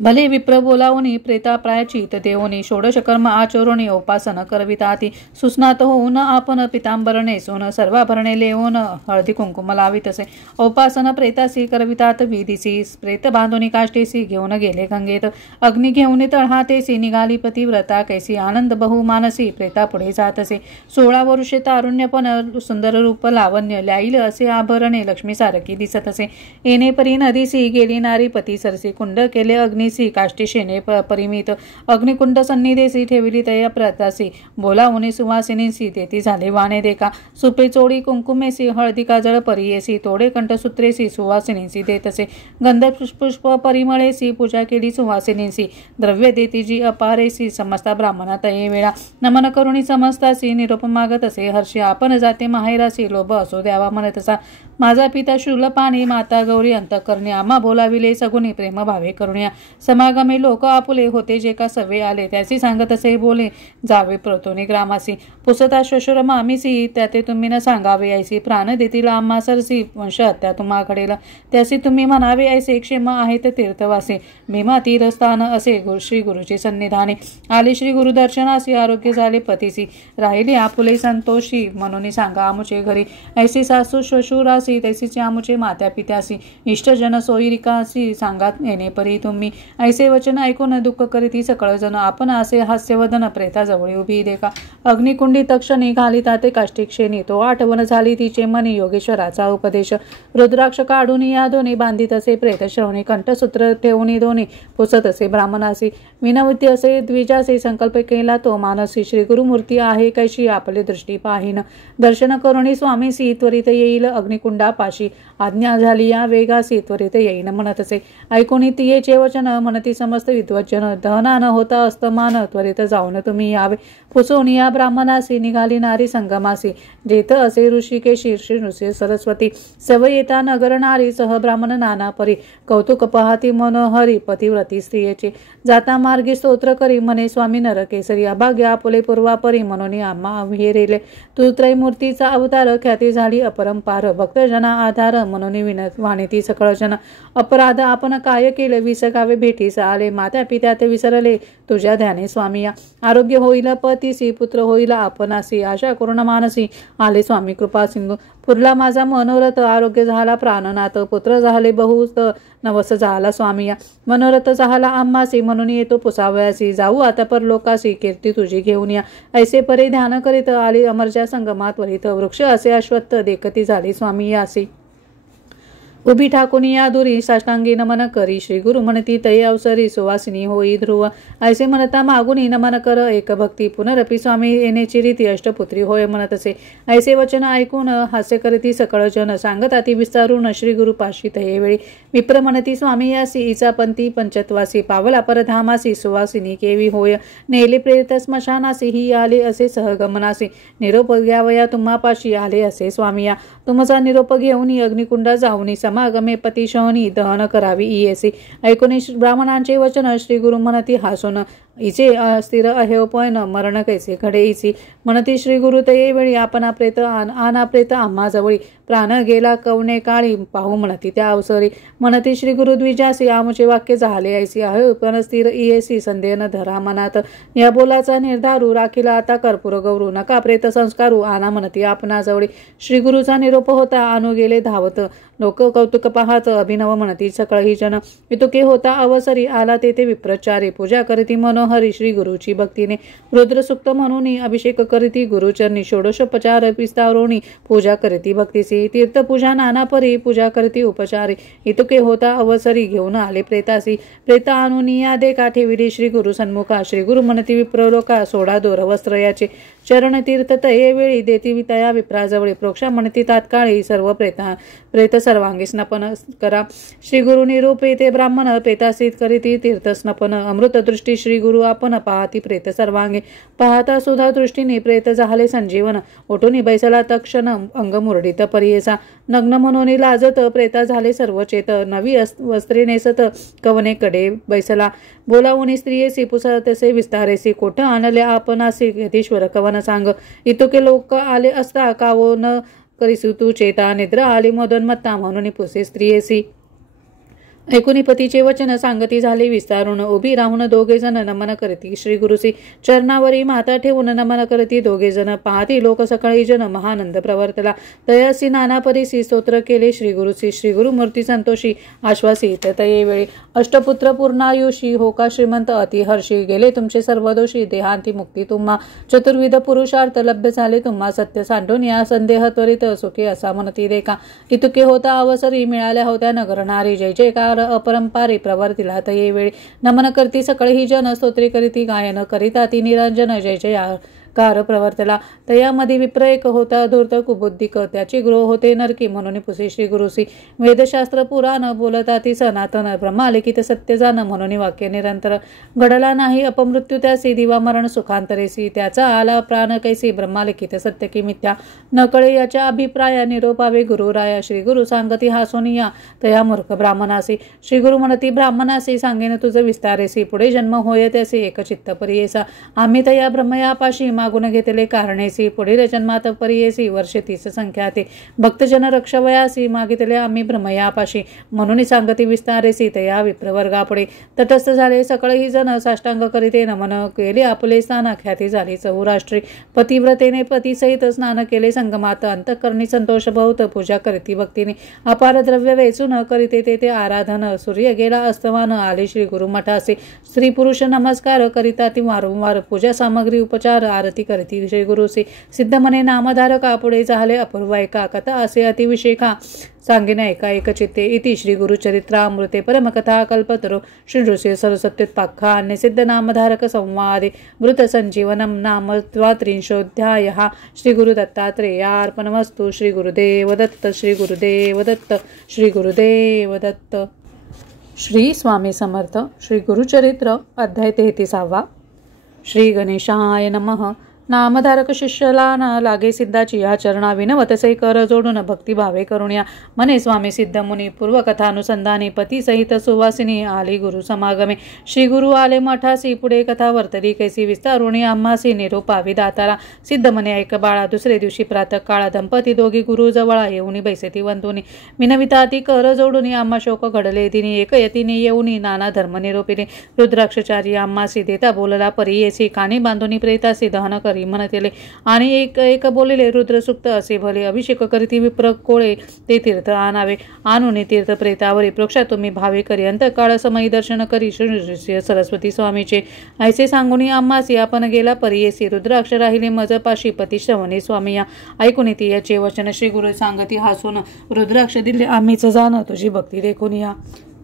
भले विप्र बोलावणी प्रेता प्रायचित देवनी षोडश कर्म आचरोणी उपासन करविताती सुस्नात होऊन आपण पितांबर नेसून सर्वाभरणे लेवून हळदी कुंकुम लावितसे उपासन प्रेतासी करवितात विधीसी प्रेत बांधुनी काष्टीसी घेऊन गेले गंगेत अग्नी घेऊन तळहातेसी निघाली पतिव्रता कैसी आनंद बहुमानसी प्रेता पुढे जातसे 16 वर्षे तारुण्यपण सुंदर रूप लावण्य ल्याईल असे आभरणे लक्ष्मी सारखी दिसत असे येणे परी नदीसी गेली नारी पती सरसी कुंड केले अग्नी काष्टी शेने परिमित अग्निकुंड सन्निधेसी ठेवली तया प्रतासी बोलावणी सुवासिनीसी तेती झाले वाणे देखा सुपे चोडी कुंकुमेसी हळदी काजळ परियेसी तोडे कंठसूत्रेसी सुवासिनीसी देतसे गंध पुष्प परिमळेसी पूजा केली सुवासिनीसी द्रव्य देती जी अपारेसी समस्ता ब्राह्मणा तये वेळा नमन करुणी समस्तासी निरोप मागत असे हर्षी आपण जाते माहेरासी लोभ असो द्यावा म्हणतसा माझा पिता शूलपाणी माता गौरी अंतकरणी आम्हा बोलाविले सगुनी प्रेम भावे करुण्या समागमे लोक आपुले होते जे का सवे आले त्याची सांगत असे बोले जावे प्रतोनी ग्रामासी पुसता श्वशुर मामीसी त्याते तुम्ही न सांगावे ऐसी प्राण देतील आम्हा सरसी वंश हत्या तुम्हा घडेल त्यासी तुम्ही म्हणावे ऐसे क्षेम आहेत तीर्थवासी भीमा तीर्थस्थान असे श्री गुरुची सन्निधाने आले श्री गुरुदर्शनासी आरोग्य झाले पतीसी राहिली आपुले संतोषी म्हणून सांगा आमुचे घरी ऐसी सासू श्वशुरासी तैसीचे आमुचे मात्या पित्यासी इष्टजन सोयिरिकासी सांगात येणे परी तुम्ही ऐसे वचन ऐकून दुःख करीती सकळ जन आपण असे हास्यवदन प्रेताजवळी उभी देखा अग्निकुंडी तक्षणी घाली ताते काष्टिक्षेनी तो आठवण झाली तिचे मनी योगेश्वराचा उपदेश रुद्राक्ष काढून या दोन्ही बांधित असे प्रेत श्रवणी कंठसूत्र ठेवून दोन्ही पुसत असे ब्राह्मणासी विनवती असे द्विजासी संकल्प केला तो मानसी श्री गुरुमूर्ती आहे कैशी आपली दृष्टी पाहिन दर्शन करुणी स्वामीसी त्वरित येईल अग्निकुंडापाशी आज्ञा झाली या वेगासी त्वरित येईन म्हणत असे ऐकून तियेचे वचन म्हणती समस्त विद्वज्जन दहना न होता अस्तमान त्वरित जाऊन तुम्ही यावे पुसून या ब्राह्मणासी निघाली नारी संगमासी जेथ असे ऋषिकेशी श्री ऋषी सरस्वती सवय येता नगर नारी सह ब्राह्मण नाना परी कौतुक पहाती मनोहरी पतिव्रती स्त्रियेचे जाता मार्गी स्तोत्र करी म्हणे स्वामी नरकेसरी अभाग्य आपुले पूर्वापरी म्हणून आम्हा विहेरेले तू त्रैमूर्तीचा अवतार ख्याती झाली अपरंपार भक्तजना आधार म्हणून विनत वाणिती सकळ जन अपराध आपण काय केले विसकावे भेटीस आले मात्या पित्यात विसरले तुझ्या ध्याने स्वामिया आरोग्य होईल पतीसी पुत्र होईल आपणासी आशा करुण मानसी आले स्वामी कृपा सिंधू पुरला माझा मनोरथ आरोग्य झाला प्राणनाथ पुत्र झाले बहुत नवस झाला स्वामिया मनोरथ झाला आम्हासी म्हणून येतो पुसावयासी जाऊ आता परलोकासी कीर्ती तुझी घेऊन या ऐसे परे ध्यान करीत आली अमरच्या संगमात वरित वृक्ष असे अश्वत्थ देखती झाली स्वामी यासी उभी ठाकून या दुरी साष्टांगी नमन करी श्री गुरु म्हणती तय अवसरी सुवासिनी होई ध्रुव ऐसे म्हणता मागुनी नमन कर एक भक्ती पुनरपी स्वामी येण्याची रीती अष्टपुत्री होय म्हणत असे ऐसे वचन ऐकून हास्य करती सकळ जन सांगत आती विस्तारून श्री गुरु पाशी तयेवेळी विप्र म्हणती स्वामी यासी इचा पंथी पंचत्वासी पावला परधामासी सुवासिनी केवी होय नेले प्रेत स्मशानासी ही आले असे सहगमनासी निरोप घ्यावया तुम्हापाशी आले असे स्वामिया तुमचा निरोप घेऊन अग्निकुंडा जाऊनी समागमे पतिशवनी दहन करावी इयेसी ऐकून ब्राह्मणांचे वचन श्री गुरु म्हणती हासून इचे अस्थिर अहेवपयन मरण कैसे घडे इसी म्हणती श्री गुरु तये वेळी आपणा प्रेत आना प्रेत आम्हा जवळी प्राण गेला कवणे काळी पाहू म्हणती त्या अवसरी म्हणती श्री गुरु द्विजासी आमुचे वाक्य झाले ऐसी अहेवपन स्थिर इयेसी संदेह न धरा मनात या बोलाचा निर्धारू राखीला आता कर्पूर गौरू नका प्रेत संस्कारू आना म्हणती आपणा जवळी श्री गुरुचा निरोप होता आणू गेले धावत लोक कौतुक पाहत अभिनव म्हणती सकळ ही जन इतुके होता अवसरी आला तेथे विप्रचारी पूजा करीती मनोहर हरी श्री गुरुची भक्तीने रुद्रसूक्त म्हणून अभिषेक करीती गुरुचरणी षोडशोपचार विस्तारोणी पूजा करीती भक्तीसी तीर्थपूजा नाना परी पूजा करीती उपचारी इतुके होता अवसरी घेऊन आले प्रेतासी प्रेता आणून या दे काठी विधी श्री गुरु सन्मुखा श्री गुरु म्हणती विप्रलोका सोडा दोर वस्त्र याचे चरण तीर्थ तये वेळी देती तया विप्राजवळी प्रोक्षा म्हणती तात्काळी सर्व प्रेत सर्वांगी स्नपन करा श्री गुरु निरूपे ते ब्राह्मण पेतासित करीती तीर्थ स्नपन अमृत दृष्टी श्री गुरु आपण पाहती प्रेत सर्वांगी पाहता सुधा दृष्टीने प्रेत झाले संजीवन ओटून बैसला तक्षण अंग मुरडीत परियेसा नग्न म्हणून लाजत प्रेता झाले सर्वचेत नवी वस्त्रे नेसत कवने कडे बैसला बोलावून स्त्रियेसी पुसतसे विस्तारेसी कोठ आणले आपणासी यतीश्वर कवन सांग इतुके लोक आले असता कावो न करीसु तू चेता निद्रा आली मदोन्मत्ता म्हणून पुसे स्त्रियेसी ऐकुनी पतीचे वचन सांगती झाले विस्तारून उभी राहून दोघे जण नमन करती श्री गुरुसी चरणावरी माता ठेवून नमन करती दोघे जण पाहती लोक सकाळी जन महानंद प्रवर्तला तयासी नाना परीसी स्तोत्र केले श्री गुरुसी श्री गुरु मूर्ती संतोषी आश्वासित तये वेळी अष्टपुत्र पूर्णायुषी होका श्रीमंत अतिहर्षी गेले तुमचे सर्व दोषी देहांती मुक्ती तुम्हा चतुर्विध पुरुषार्थ लभ्य झाले तुम्हा सत्य सांडून या संदेह त्वरित सुखी असा म्हणती रेखा इतुके होता अवसरी मिळाल्या होत्या नगरणारी जय जयकार अपरंपारी प्रवर्तिला तये वेळी नमन करती सकळी ही जन स्तोत्री करीती गायन करिता ती निरंजन जय जय कार प्रवर्तला तयामध्ये विप्रयक होता धूर्त कुबुद्धिक त्याचे गृह होते नरकी म्हणून पुसे श्री गुरुसी वेदशास्त्र पुराण बोलता ती सनातन ब्रह्मालिखित सत्य जाण म्हणून वाक्य निरंतर घडला नाही अपमृत्यू त्यासी दिवा मरण सुखांतरेसी त्याचा आला प्राण कैसी ब्रह्मालिखित सत्य की मिथ्या नकळे याच्या अभिप्राया निरोपावे गुरुराया श्री गुरु सांगती हासोनिया तया मूर्ख ब्राह्मणासी श्री गुरु म्हणती ब्राह्मणासी सांगेन तुझं विस्तारेसी पुढे जन्म होय त्यासी एकचित्त परियेसा आम्ही तया ब्रह्मयापाशी मागून घेतले कारणेसी पुढील जन्मात परियेसी वर्षे 30 संख्याते भक्तजन रक्षवयासी मागितले आम्ही ब्रह्मयापाशी म्हणून सांगती विस्तारेसी तया विप्रवर्गापुढे तटस्थ झाले सकळही जन साष्टांग करीते नमन केले आपले स्नान ख्याती झाली चहुराष्ट्री पतिव्रतेने पतीसहित स्नान केले संगमात अंतःकरणी संतोष बहुत पूजा करीती भक्तीने अपार द्रव्य वेचून करीते ते आराधन सूर्य गेला अस्तमान आले श्री गुरुमठासी स्त्री पुरुष नमस्कार करिता ती वारंवार पूजा सामग्री उपचार आरती करती श्री गुरुसी सिद्ध मने नामधारका पुढे झाले अपूर्व एका कथा असे अतिविशेखा सांगिन एका एकचित्ते इति श्री गुरुचरित्रामृते परमकथा कल्पतरो श्री ऋषी सरस्वत्युत्पाख्या अन्य सिद्ध नामधारक संवादे मृत संजीवनम नाम त्वात्रिंशोऽध्यायः श्री गुरु दत्तात्रेयार्पणमस्तु श्री गुरुदेव दत्त श्री गुरुदेव दत्त श्री गुरुदेव दत्त श्री स्वामी समर्थ श्री गुरुचरित्र अध्याय 33 श्री गणेशाय नमः नामधारक शिष्यला न लागे सिद्धाची या चरणा विनवतसे कर जोडून भक्तिभावे करुण्या मने स्वामी सिद्ध मुनी पूर्वकथानुसंधानी पती सहित सुवासिनी आली गुरु समागमे श्री गुरु आले मठासी पुढे कथा वर्तली कैसी विस्तारुणी आम्हासी निरोपावी दातारा सिद्ध मने ऐक बाळा दुसरे दिवशी प्रातः काळा दंपती दोघी गुरु जवळा येऊनी बैसेती वंतुनी विनविता ती कर जोडून आम्हा शोक घडले दिनी एक यतीने येऊनी नाना धर्म निरोपिले रुद्राक्षचारी आम्हासी देता बोलला परियेसी कानी बांधुनी प्रेतासी दहन करी म्हणतेले आणि एक बोलिले रुद्रसूक्त असे भले अभिषेक करीती विप्र कोळे ते तीर्थ आणावे आणून तीर्थ प्रेतावरी प्रोक्षा तुम्ही भावे करी अंतकाळ समयी दर्शन करी श्री सरस्वती स्वामीचे ऐसे सांगून आम्हासी आपण गेला परियेसी रुद्राक्ष राहिले मजपाशी पती श्रवणे स्वामी या ऐकून येते याचे वचन श्री गुरु सांगती हसून रुद्राक्ष दिले आम्हीच जाण तुझी भक्ती देखून या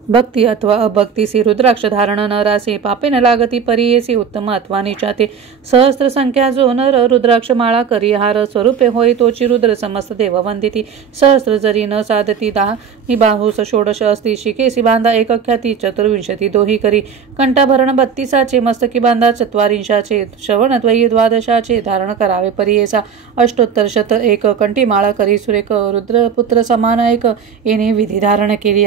भक्ती अथवा अभक्तीसी रुद्राक्ष धारण न रासी पापे न लागती परियेसी उत्तम अथवा निचाते सहस्त्र संख्या जो नर रुद्राक्ष माळा करी हार स्वरूपे होय तोची रुद्र समस्त देव वंदिती सहस्त्र जरी न साधती दाही बाहुस षोडश असती शिकेसी बांधा एक ख्याती चतुर्विंशती दोही करी कंठाभरण 32 मस्तकी बांधा 44 श्रवणद्वयी 12 धारण करावे परियेसा अष्टोत्तर शत एक कंठी माळा करी सुरेख रुद्रपुत्र समान एक येणे विधी धारण केली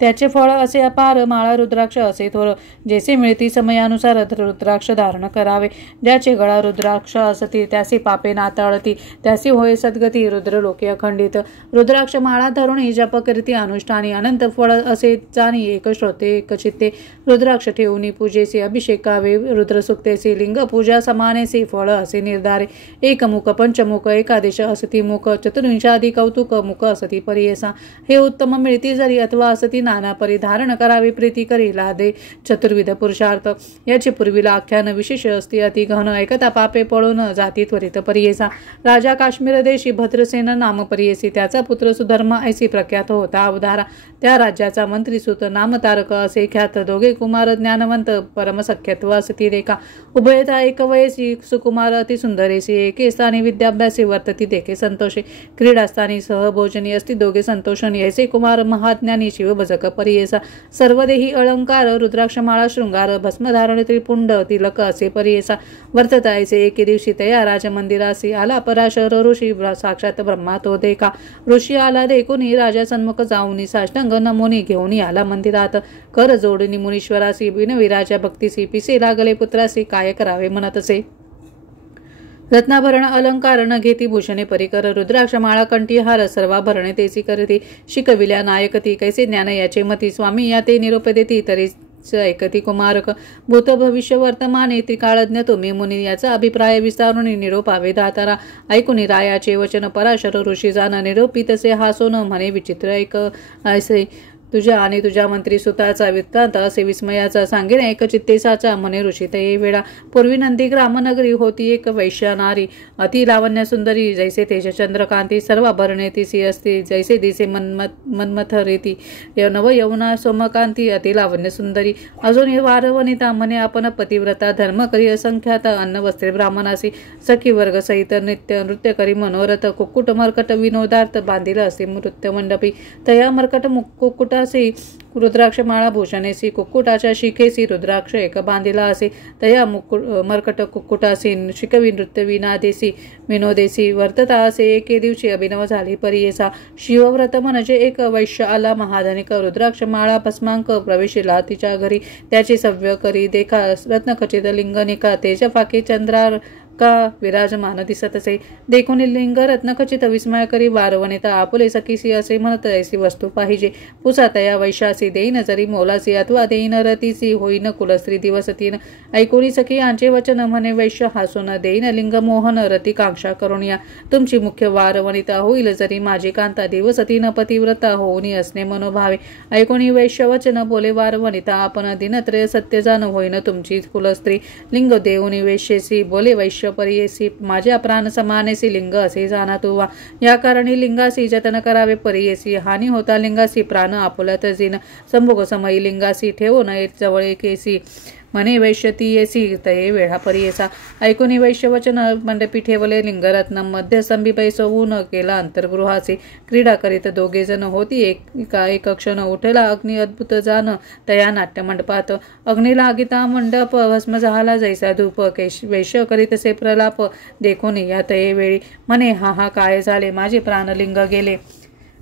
त्याचे फळ असे अपार माळा रुद्राक्ष असे थोर जैसे मिळती समयानुसार रुद्राक्ष धारण करावे ज्याचे गळा रुद्राक्ष असती त्यासी पापे नाताळती त्यासी होय सद्गती रुद्र लोके अखंडित रुद्राक्ष माळा धरुणी जप करीती अनुष्ठानी अनंत फळ असे जाणी एक श्रोते एक चित्ते रुद्राक्ष ठेवून पूजेसी अभिषेकावे रुद्रसुक्तेसी लिंग पूजा समानेसी फळ असे निर्धारे एक मुख पंचमुख एकादश असती मुख चतुर्विंशादी कौतुक मुख असती परियेसा हे उत्तम मिळती जरी अथवा असती नाना परिधान धारण करावी प्रीती करी लादे चतुर्विध पुरुषार्थ। याची पूर्वीला आख्यान विशेष असती अति गहन ऐकता पापे पळून जाती त्वरित परियेसा। राजा काश्मीर देशी भद्रसेन नाम परियेसी त्याचा पुत्र सुधर्म ऐसी प्रख्यात होता अवधारा। त्या राज्याचा मंत्री सुत नाम तारक असे ख्यात दोघे कुमार ज्ञानवंत परमसख्यत्व असती रेखा। उभयता एक वयसी सुकुमार अति सुंदरेसी एके स्थानी विद्याभ्यासी वर्तती देखे संतोषे। क्रीडास्थानी सहभोजनी असती दोघे संतोषणी ऐसे कुमार महाज्ञानी शिवभजक परियेसा। सर्वदेही अलंकार रुद्राक्षमाळा शृंगार भस्मधारण त्रिपुंड तिलक असे परियेसा। वर्तता ऐसे एके दिवशी तया राजमंदिरासी आला पराशर ऋषी साक्षात ब्रह्मा तो देखा। ऋषी आला देखुनी राजा सन्मुख जाऊनी साष्टांग नमोनी घेऊनी आला मंदिरात। कर जोडणी मुनीश्वरासी बिनविराच्या भक्तीसी पिसे लागले पुत्रासी काय करावे म्हणतसे। रत्नाभरण अलंकार न घेती भूषणे परिकर रुद्राक्ष माळा कंठीहार सर्वाभरणे तेसी करती। शिकविल्या नायकती कैसे ज्ञान याचे मती स्वामी या ते निरोप देती तरी ऐकती कुमारक। भूत भविष्य वर्तमाने त्रिकाळज्ञ तुम्ही मुनी याचा अभिप्राय विस्तारून निरोपावे दातारा। ऐकुनी रायाचे वचन पराशर ऋषी जाण निरोपी तसे हासोन म्हणे विचित्र ऐक ऐसे। तुझ्या आणि तुझ्या मंत्री सुताचा वृत्तांत असे विस्मयाचा सांगेन एक चित्तेसाचा म्हणे ऋषी तये वेळा। पूर्वी नंदीग्राम नगरी होती एक वैश्या नारी अति लावण्य सुंदरी जैसे तेज चंद्रकांती सर्वाभरणे तिसी असती जैसे दिसे मनमथ रेती नव यमुना सोमकांती अति लावण्य सुंदरी। अजून वारवनिता म्हणे आपण पतिव्रता धर्म करी असंख्यात अन्न वस्त्रे ब्राह्मणासी सखी वर्ग सहित नृत्य करी मनोरथ कुक्कुट मर्कट विनोदार्थ बांधिल असे नृत्य मंडपी। तया मर्कट कुक्कुट रुद्राक्षमाळा भूषणेसी कुक्कुटाच्या शिखेसी रुद्राक्ष एक बांधिला असे। तया मर्कट कुक्कुटासी शिकवी नृत्य विनादेसी विनोदेसी वर्तता असे एके दिवशी अभिनव झाली परियेसा। शिवव्रत म्हणजे एक वैश्य आला महाधनिक रुद्राक्षमाळा भस्मांक प्रवेशिला तिच्या घरी त्याची सव्य करी देखा रत्नखचित लिंगनिका तेज फाके चंद्रार का विराजमान दिसत असे। देखून लिंग रत्नखचित विस्मय करी वारवनिता आपुले सखीसी असे म्हणत ऐसी वस्तू पाहिजे। पुसा तया वैशासी देईन जरी मोलासी अथवा देईन रतीसी होईन कुलस्त्री दिवसतीन। ऐकुनी सखी यांचे वचन म्हणे वैश्य हासून देईन लिंग मोहन रती कांक्षा करून या। तुमची मुख्य वारवनिता होईल जरी माझी कांता दिवसतीन पतिव्रता होऊनी असणे मनोभावे। ऐकुनी वैश्य वचन बोले वारवनिता आपण दिनत्रय सत्य जाण होईन तुमची कुलस्त्री। लिंग देऊनी वैश्यसी बोले वैश्य परियेसी माझ्या प्राण समानेसी लिंग असे जाणा तुवा। या कारणी लिंगासी जतन करावे परियेसी हानी होता लिंगासी प्राण आपुल्यात जिन संभोग समयी लिंगासी ठेवू नये जवळ केसी म्हणे वैश्य ती येसी तये वेळा परियेसा। ऐकुनी वैश्य वचन मंडपी ठेवले लिंगरत्न मध्य स्तंभी बैसवून केला अंतर्गृहाचे। क्रीडा करीत दोघे जण होती एक क्षण उठला अग्नी अद्भुत जाण तया नाट्य मंडपात। अग्नी लागिता मंडप भस्म झाला जैसा धूप वैश्य करीतसे प्रलाप देखून या तये वेळी म्हणे हा काय झाले माझे प्राणलिंग गेले।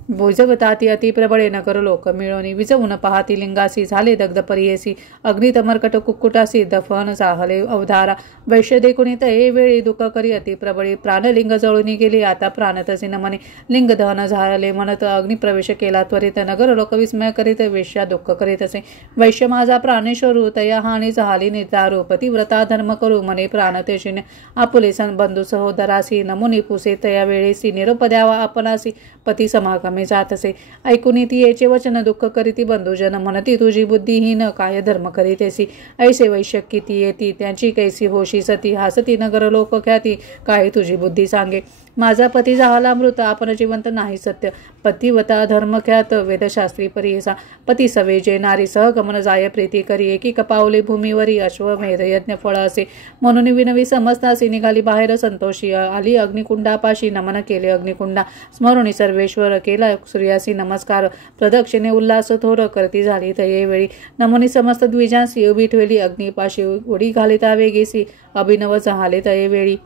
भुजगताती अति प्रबळे नगर लोक मिळवणी विजवून पाहती लिंगासी झाले दग्ध परियेसी। अग्नित मर्कट कुक्कुटासी दफन साहले अवधारा। वैश्य देखुनी तये वेळी दुःख करी अति प्रबळी प्राणलिंग जळून गेली आता प्राणतसी न म्हणे लिंग दहन झाले म्हणत अग्निप्रवेश केला त्वरित। नगर लोक विस्मय करीत वेश्या दुःख करीत असे। वैश्य माझा प्राणेश्वरू तया हानी झाली नितारू पतिव्रता धर्म करू म्हणे प्राणतेशिने। आपुले बंधू सहोदरासी नमुनी पुसे तया वेळेसी निरोप द्यावा आपणासी पती समागमे जात असे। ऐकुनी ती येचे वचन दुःख करीती बंधुजन म्हणती तुझी बुद्धिहीन काय धर्म करीतेसी। ऐसे वैश्य किती येती त्यांची कैसी होशी सती हासती नगर लोक ख्याती काय तुझी बुद्धी सांगे। माझा पती झाला मृत आपण जिवंत नाही सत्य पतिवता धर्म ख्यात वेदशास्त्री परियेसा। पती सवेजे नारी सहगमन जाय प्रीती करी एकी कपावले भूमीवरी अश्वमेध यज्ञ फळ असे। म्हणून विनवी समजतासी निघाली बाहेर संतोषी आली अग्निकुंडापाशी नमन केले अग्निकुंडा स्मरुणी सर्वेश्वर केला सूर्यासी नमस्कार। प्रदक्षिणे उल्हास थोर करती झाली तये वेळी नमुनी समस्त द्विजांसी उभी ठेवली अग्निपाशी उडी घालिता वेगेसी अभिनव झाले तये वेळी।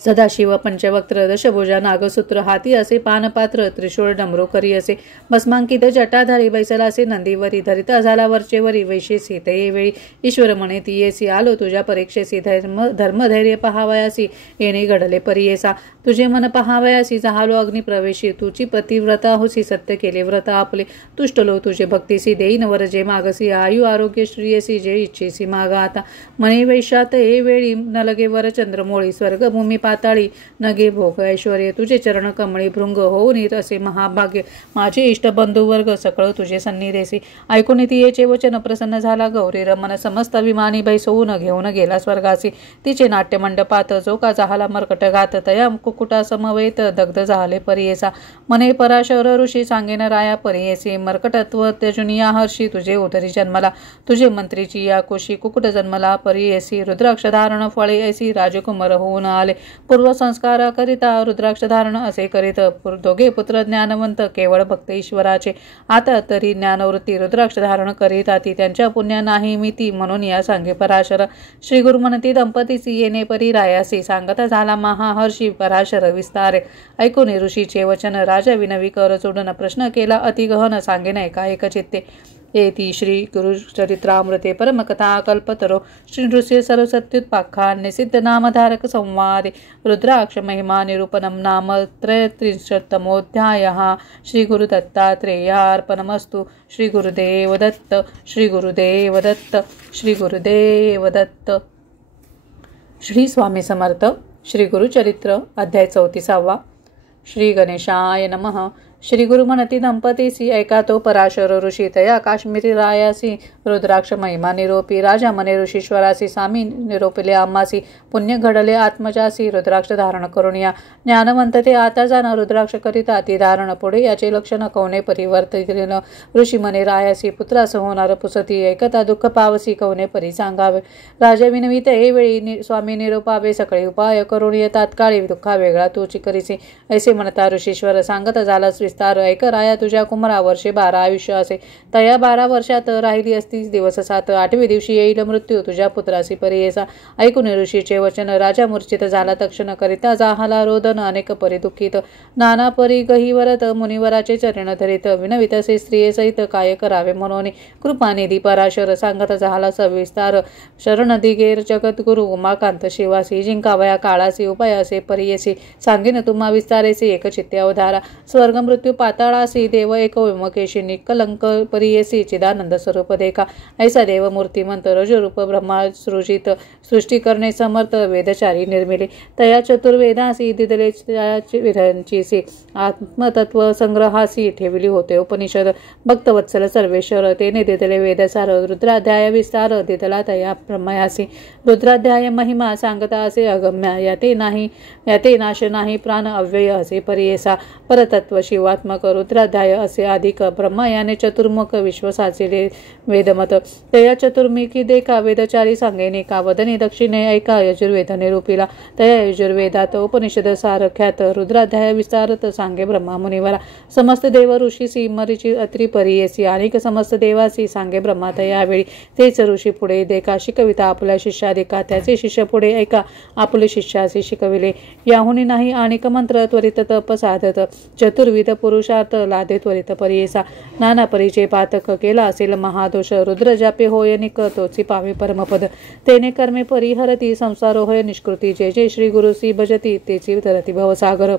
सदाशिव पंचवक्त्र दशभुजा नागसूत्र हाती असे पानपात्र त्रिशूळ डमरू करी असे। भस्मांकित जटाधारी बैसला असे नंदीवरी धरिता झाला वरचेवरी वैशेसी तये वेळी। ईश्वर म्हणे ती येसी आलो तुझ्या परीक्षेसी धर्मधैर्य पहावयासी येणे घडले परियेसा। तुझे मन पहावयासी झालो अग्निप्रवेशी तुझी पतिव्रता होसी सत्य केले व्रत आपले। तुष्टलो तुझे भक्तीसी देईन वर जे मागसी आयु आरोग्य श्रियसी जे इच्छेसी मागा आता। म्हणे वैशात हे वेळी न लगे वर चंद्रमोळी स्वर्गभूमी पाताळी नगे भोग ऐश्वर्य तुझे चरण कमळी भृंग होऊन येत असे महाभाग्य माझे इष्ट बंधुवर्ग सकळ तुझे सन्निधेसी. ऐकून तियेचे वचन प्रसन्न झाला गौरी रमन समस्त विमानी बैसवून घेऊन गेला स्वर्गासी. तिचे नाट्यमंडपात जो का झाला मर्कट घात तया कुकुटा समवेत दग्ध झाले परियेसा. मने पराशर ऋषी सांगेन राया परियेसी मर्कटत्व त्यजुनिया हर्षी तुझे उदरी जन्मला. तुझे मंत्रीची या कुशी कुकुट जन्मला परियेसी. रुद्राक्ष धारण फळे ऐसी राजकुमार होऊन आले पूर्वसंस्कार करिता रुद्राक्ष धारण असे करीत दोघे पुत्र ज्ञानवंत केवळ भक्त ईश्वराचे. आता तरी ज्ञानवृत्ती रुद्राक्ष धारण करीत आती त्यांच्या पुण्या नाही मिती म्हणून या सांगे पराशर. श्री गुरु म्हणती दंपतीसी येणे परी रायासी सांगता झाला महाहर्षी पराशर विस्तारे. ऐकून ऋषीचे वचन राजा विनवी कर सोडून प्रश्न केला अति गहन सांगेन एका एक चित्ते. येती श्री गुरुचरित्रामृते परमकथा कल्पतरो श्री नृसिंह सरस्वत्युत्पाख्याने सिद्ध नामधारक संवादे रुद्राक्ष महिमा निरूपणम नाम 33तमोऽध्यायः. श्री गुरुदत्तात्रेयार्पणमस्तु. श्री गुरुदेव दत्त. श्री गुरुदेव दत्त. श्री गुरुदेव दत्त. श्री स्वामी समर्थ. श्री गुरुचरित्र अध्याय 34. श्री गणेशाय नमः. श्री गुरु म्हणती दंपतीसी ऐका तो पराशर ऋषी तया काश्मीरी रायासी रुद्राक्ष महिमा निरोपी. राजा मने ऋषीश्वरासी सामी निरोपले आम्हासी पुण्य घडले आत्मजासी रुद्राक्ष धारण करून या. ज्ञानवंत ते आता जाण रुद्राक्ष करिता ती धारण पुढे याचे लक्षण कवने परिवर्तित ऋषी मने रायासी पुत्रास होणार पुसती ऐकता दुःख पावसी कवने परी सांगावे. राजा विनवित हे वेळी स्वामी निरोपावे सकळे उपाय करून ये तात्काळी दुःखा वेगळा तूची करीसी. ऐसे म्हणता ऋषीश्वर सांगत झाला विस्तार. ऐक राया तुझ्या कुमारा वर्षे 12 आयुष्य असे तया 12 वर्षात राहिली असतीस दिवस 7. 8वे दिवशी येईल मृत्यू तुझ्या पुत्रासी परियेसा. ऐकून ऋषीचे वचन राजा मूर्छित झाला तक्षण करिता जाहला रोदन अनेक परी दुःखित. नाना परी गहिवरत मुनिवराचे चरण धरित विनवित असे स्त्रिये सहित काय करावे म्हणून कृपानिधी पराशर सांगत झाला सविस्तार. शरण दिगेर जगद्गुरु उमाकांत शिवासी जिंकावया काळासी उपाय असे परियेसी. सांगेन तुम्हा विस्तारेसी एक चित्ते अवधारा. स्वर्ग मृत्यू पाताळासी देव एक विमकेशी निकलंक परियेसी चिदानंद स्वरूप देखा. ऐसा देव मूर्तिमंत रजरूप ब्रह्मा सृजित सृष्टी करणे समर्थ वेदचारी निर्मिले. तया चतुर्वेदासी दिदले विधांचीसी आत्मतत्व संग्रहासी ठेवली होते उपनिषद. भक्तवत्सल सर्वेश्वर तेने दिदले वेदसार रुद्राध्याय विस्तार दिदला तया ब्रह्मयासी. रुद्राध्याय महिमा सांगता असे अगम्य याते नाश नाही प्राण अव्यय असे परियेसा. परतत्व शिवात्मक रुद्राध्याय असे अधिक ब्रह्मा याने चतुर्मुख विश्व साचिले वेदमत. तया चतुर्मुखी देखा वेदचारी सांगेने का वदने दक्षिणे ऐका यजुर्वेद निरूपिला. तया यजुर्वेदात उपनिषद सारख्यात रुद्राध्याय विस्तारत सांगे ब्रह्मा मुनिवरा. समस्त देव ऋषीसी मरीची अत्री परियेसी अनेक समस्त देवासी सांगे ब्रह्मा तयावेळी. तेच ऋषी पुढे देखा शिकविता आपल्या शिष्याधिका त्याचे शिष्य पुढे ऐका आपले शिष्यासी शिकविले. याहुनी नाही अनेक मंत्र त्वरित तप साधत चतुर्विध पुरुषार्थ लादे त्वरित परियेसा. नाना परीचे पातक केला असेल महादोष रुद्र जापे होय निक तोची पावे परमपद. तेने कर्मे परिहरती संसारो होय निष्कृती. जे जे श्री गुरुसी भजती तेची तरती भवसागर.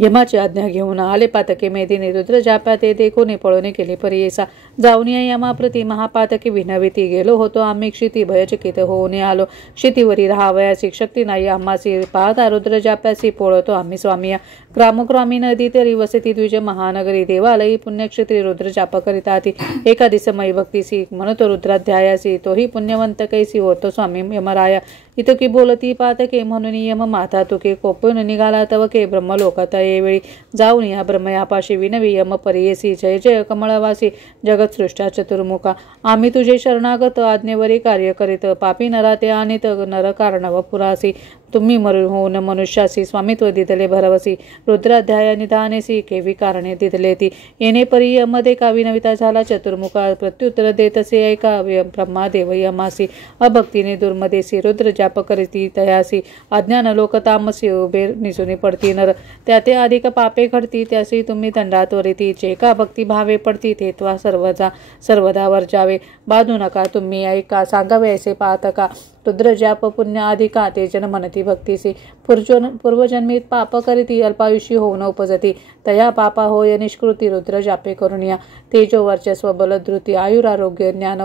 यमाची आज्ञा घेऊन आले पातके मेदिनी रुद्र जाप्या ते देखून पळवणे केले परियेसा. जाऊन या यमाप्रती महापातके विनविती गेलो होतो आम्ही क्षिती भयचकित होऊन आलो. क्षितीवरी राहावयाची शक्ती नाही आम्हासी पाहता रुद्र जाप्यासी पोळतो आम्ही स्वामिया. ग्रामोग्रामी नदी तरी वसती द्विज महानगरी देवालयी पुण्यक्षेत्री रुद्र जाप करिता ती. एका दिसमयी भक्तीसी म्हणतो रुद्राध्यायासी तोही पुण्यवंत कैसी होतो स्वामी यमराया. इतकी बोलती पातके म्हणून यम माता तुके कोपून निघाला तवके ब्रह्मलोकात येवेळी. जाऊन या ब्रह्मयापाशी विनवी यम परियेसी. जय जय कमळवासी जगत्सृष्टा चतुर्मुखा. आम्ही तुझे शरणागत आज्ञेवरी कार्य करीत पापी नराते आणित नर कारणव पुरासी. तुम्ही होऊन मनुष्यासी स्वामित्व दिदले भरवसी. रुद्राध्याय निधानेसी केवी कारणे दिदले ती. येणे परी यमदे का विनविता झाला चतुर्मुखा. प्रत्युत्तर देतसे ऐका ब्रह्मादेव यमासी. अभक्तीने दुर्मदेसी रुद्र जाप करीती तयासी. अज्ञान लोक तामसी उभे निसुनी पडती नर. त्या ते अधिक पापे घडती त्यासी तुम्ही दंडात वरिती. जे का भक्ती भावे पडती तेत्वा सर्वदा वर्जावे. बाधू नका तुम्ही ऐका सांगावे ऐसे पाहतका. रुद्र जाप पुण्य अधिका ते जन म्हणती भक्तीसी. पूर्वजन्मीत पाप करीती अल्पायुषी होऊन उपजती. तया पापा होय निष्कृती रुद्र जापे करून या. तेजो वर्चस्व बलधृती आयुरारोग्य ज्ञान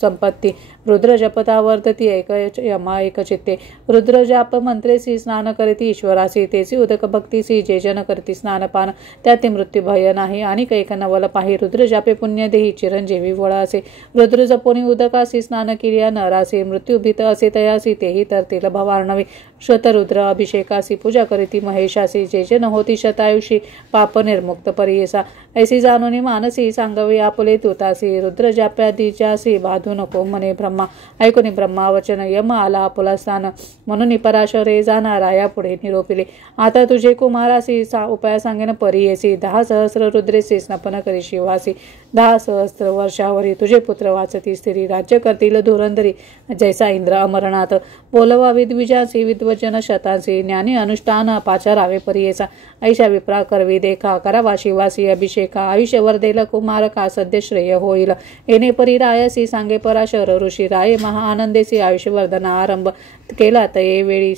संपत्ती रुद्र जपता वर्तती यमा एकचित्ते रुद्र जाप मंत्रेसी स्नान करीती ईश्वरासी तेची उदक भक्तीसी जे जन करती स्नानपान त्याते मृत्यू भय नाही आणि कैक नवल पाही रुद्र जापे पुण्य देही चिरंजीवी वळासे रुद्र जपोनी उदकासी स्नान किरिया नरासी मृत्यू भीत असे तयासी तेही तरतील भवार्णवे शतरुद्र अभिषेकासी पूजा करीती महेशासी जे जन होती शतायुषी पाप निर्मुक्त परियेसा ऐसी जाणूनी मानसी सांगवे आपले तुतासी रुद्र जाप्यादीच्यासी बाधू नको मने ब्रह्मा ऐकुनी ब्रह्मा वचन यम आला आपुला स्थान म्हणून पराशरे जाणार राया पुढे निरोपिले आता तुझे कुमारासी उपाय सांगेन परियेसी 10 सहस्र रुद्रेसी स्नपन करी शिवासी 10 सहस्र वर्षावरी तुझे पुत्र वाचती स्थिरी राज्य करतील धुरंधरी जैसा इंद्र अमरनाथ बोलवा विद्विजासी विद्वजन शतांसी ज्ञानी अनुष्ठान पाचारावे परियेचा ऐशा विप्रा करवी देखा करावा शिवासी अभिषेका आयुष्यवर देल कुमारका सद्य श्रेय होईल येणे परी रायसी सांगे पराशर ऋषी राये महा आनंदेसी आयुष्यवर्धना आरंभ केला तये वेळी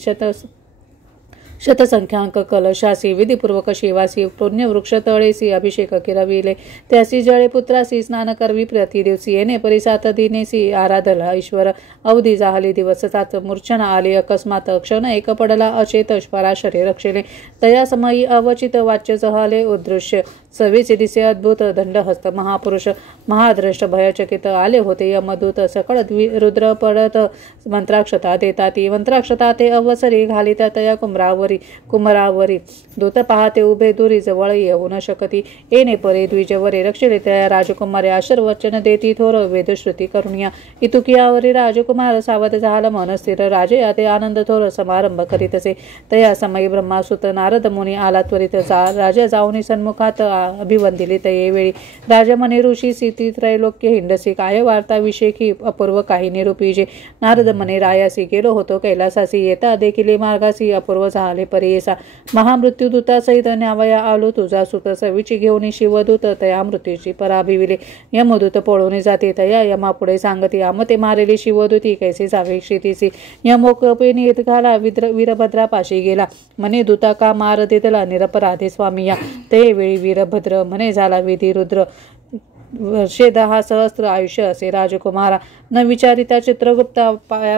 शतसंख्यांक कलशासी विधिपूर्वक शिवासी पुण्य वृक्ष तळेसी अभिषेक किरविले त्यासी जळे पुत्रासी स्नान करवी प्रति दिवसी येणे परिसात दिनेसी आराधला ईश्वर अवधी जाहली दिवसतात मूर्छना आली अकस्मात क्षण एक पडला अचेत पराशरे रक्षले तया समयी अवचित वाच्य जहाले उदृश्य सवीचे दिसे अद्भुत दंडहस्त महापुरुष महाद्रष्ट भयचकित आले होते यमदूत सकळ रुद्र पडत मंत्राक्षता देता ती मंत्राक्षता ते अवसरी घालिता तया कुमरावरी दूत पाहते उभे दुरी जवळ येऊ न शकती येणे परे द्विजवरे रक्षले तया राजकुमारे आशीर्वचन देती थोर वेदश्रुती करुणिया इतुकियावरी राजकुमार सावध झाला मन स्थिर राजे याते आनंद थोर समारंभ करीतसे तया समयी ब्रह्मासुत नारद मुनी आला त्वरित राजा जाऊनी सन्मुखात अभिवंदिले तये वेळी राजमने ऋषी सीती त्रैलोक्य हिंडसी काय वार्ता विषयी अपूर्व काही निरूपीजे नारद मने रायासी गेलो होतो कैलासासी येता देखील मार्गासी अपूर्व झाले परियेसा महामृत्यूदूता सहित न्यावया आलो तुझा सुत सवीची घेऊन शिवदूत तया मृत्यूची पराभिविले यमदूत पळून जाते तया यमापुढे सांगती आमते मारेली शिवदूती कैसे जावे क्षितीसी यमोकपेनी येत घाला वीरभद्रापाशी गेला मने दूता का मार देतला निरपराधे स्वामिया ते वेळी वीरभद्र मने झाला विधी रुद्र वर्षे 10 सहस्त्र आयुष्य असे राजकुमारा न विचारिता चित्रगुप्ता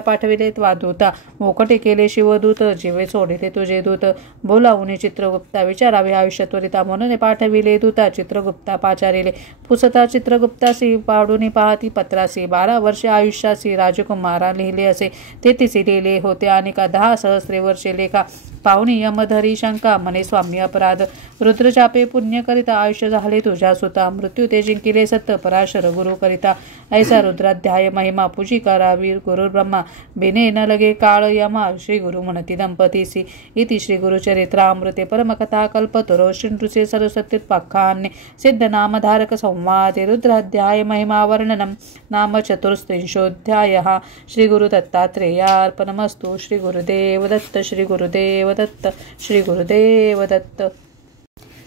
पाठविले वादूता मोकटे केले शिवदूत जीवे सोडिले तुझे दूत बोलावून चित्रगुप्ता विचारावे आयुष्य त्वरिता म्हणून पाठविले दूता चित्रगुप्ता पाचारिले पुसता चित्रगुप्तासी पाडून पाहती पत्रासी 12 वर्षे आयुष्यासी राजकुमारा लिहिले असे तेथीसी लिहिले होते आणि 10 सहस्रे वर्षे लेखा पाहुणी यमधरी शंका मने स्वामी अपराध रुद्रचापे पुण्य करिता आयुष्य झाले तुझ्या सुता मृत्यू ते जिंकिले सत्य पराशर गुरु करिता ऐसा रुद्राध्याय महिमा पूजी करावी गुरु ब्रह्मा बिने न लगे काळ यमा श्री गुरु म्हणती दंपतीसी इति श्री गुरुचरित्रामृते परमकथा कल्पतरो श्री सरस्वत्युत्पाख्याने सिद्ध नामधारक संवादे रुद्राध्याय महिमा वर्णनम नाम 34 श्री गुरु दत्तात्रेयार्पणमस्तु श्री गुरुदेव दत्त श्री गुरुदेव दत्त श्री गुरुदेव दत्त.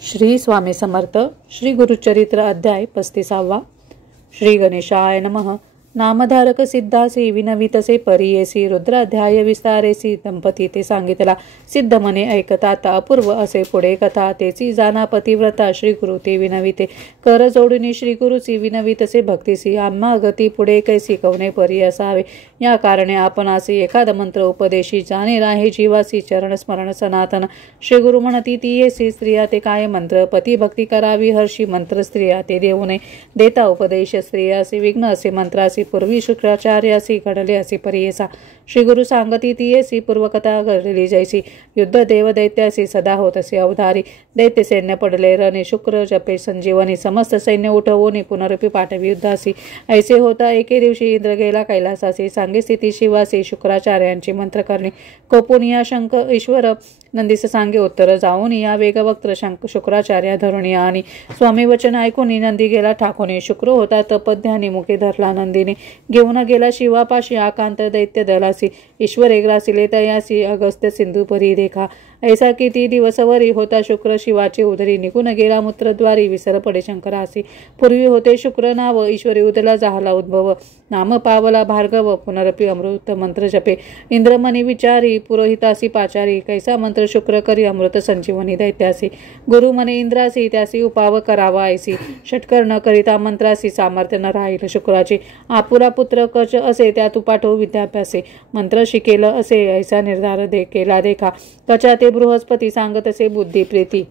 श्री स्वामी समर्थ. श्री गुरुचरित्र अध्याय 35. श्री गणेशाय नमः. नामधारक सिद्धासी विनवितसे परियेसी रुद्राध्याय विस्तारेसी दंपती ते सांगितला सिद्ध मने ऐकतात अपूर्व असे पुढे कथा तेची जाना पतिव्रता श्री गुरु ते विनविते कर जोडून श्री गुरुची विनवितसे भक्तीसी आम्हा गती पुढे कैसी कवने परी असावे या कारणे आपण असे एखाद मंत्र उपदेशी जाणे राहे जीवासी चरण स्मरण सनातन श्री गुरु म्हणती ती येसी स्त्रिया ते काय मंत्र पती भक्ती करावी हर्षी मंत्र स्त्रिया ते देऊ नये देता उपदेश स्त्रियासी विघ्न असे मंत्रासी पूर्वी शुक्राचार्यासी घडले असे परियेसा श्री गुरु सांगती ती येसी पूर्वकथा घडली जैसी युद्ध देव दैत्यासी सदा होत असे अवधारी दैत्य सैन्य पडले रणे शुक्र जपे संजीवनी समस्त सैन्य उठवून पुनरुपी पाठवी युद्धासी ऐसे होता एके दिवशी इंद्र गेला कैलासासी सांगे स्थिती शिवासी शुक्राचार्यांची मंत्र करणे कोपून या शंक ईश्वर नंदीस सांगे उत्तर जाऊन या वेगवक्त्र शुक्राचार्या धरुणी आणि स्वामी वचन ऐकून नंदी गेला ठाकून शुक्र होता तपध्यानी मुखे धरला नंदीने घेऊन गेला शिवापाशी आकांत दैत्य दलासी ईश्वर एग्रासिले तयासी अगस्त्य सिंधू परी देखा ऐसा किती दिवसवरी होता शुक्र शिवाचे उदरी निघून गेला मूत्रद्वारी विसर पडे शंकरासी पूर्वी होते शुक्र नाव ईश्वरी उदला झाला उद्भव नाम पावला भार्गव पुनरपी अमृत मंत्र जपे इंद्रमणी विचारी पुरोहितासी पाचारी कैसा मंत्र मंत्र शुक्र करी अमृत संजीवनी दैत्यासी. गुरु मने इंद्रासी त्यासी उपाव करावा ऐसी. षटकर न करिता मंत्रासी सामर्थ्य न राहील शुक्राची. आपुरा पुत्र कच असे त्यात पाठवू विद्याभ्यासे. मंत्र शिकेल असे ऐसा निर्धार केला देखा. कचा ते बृहस्पती सांगत असे बुद्धी प्रीती.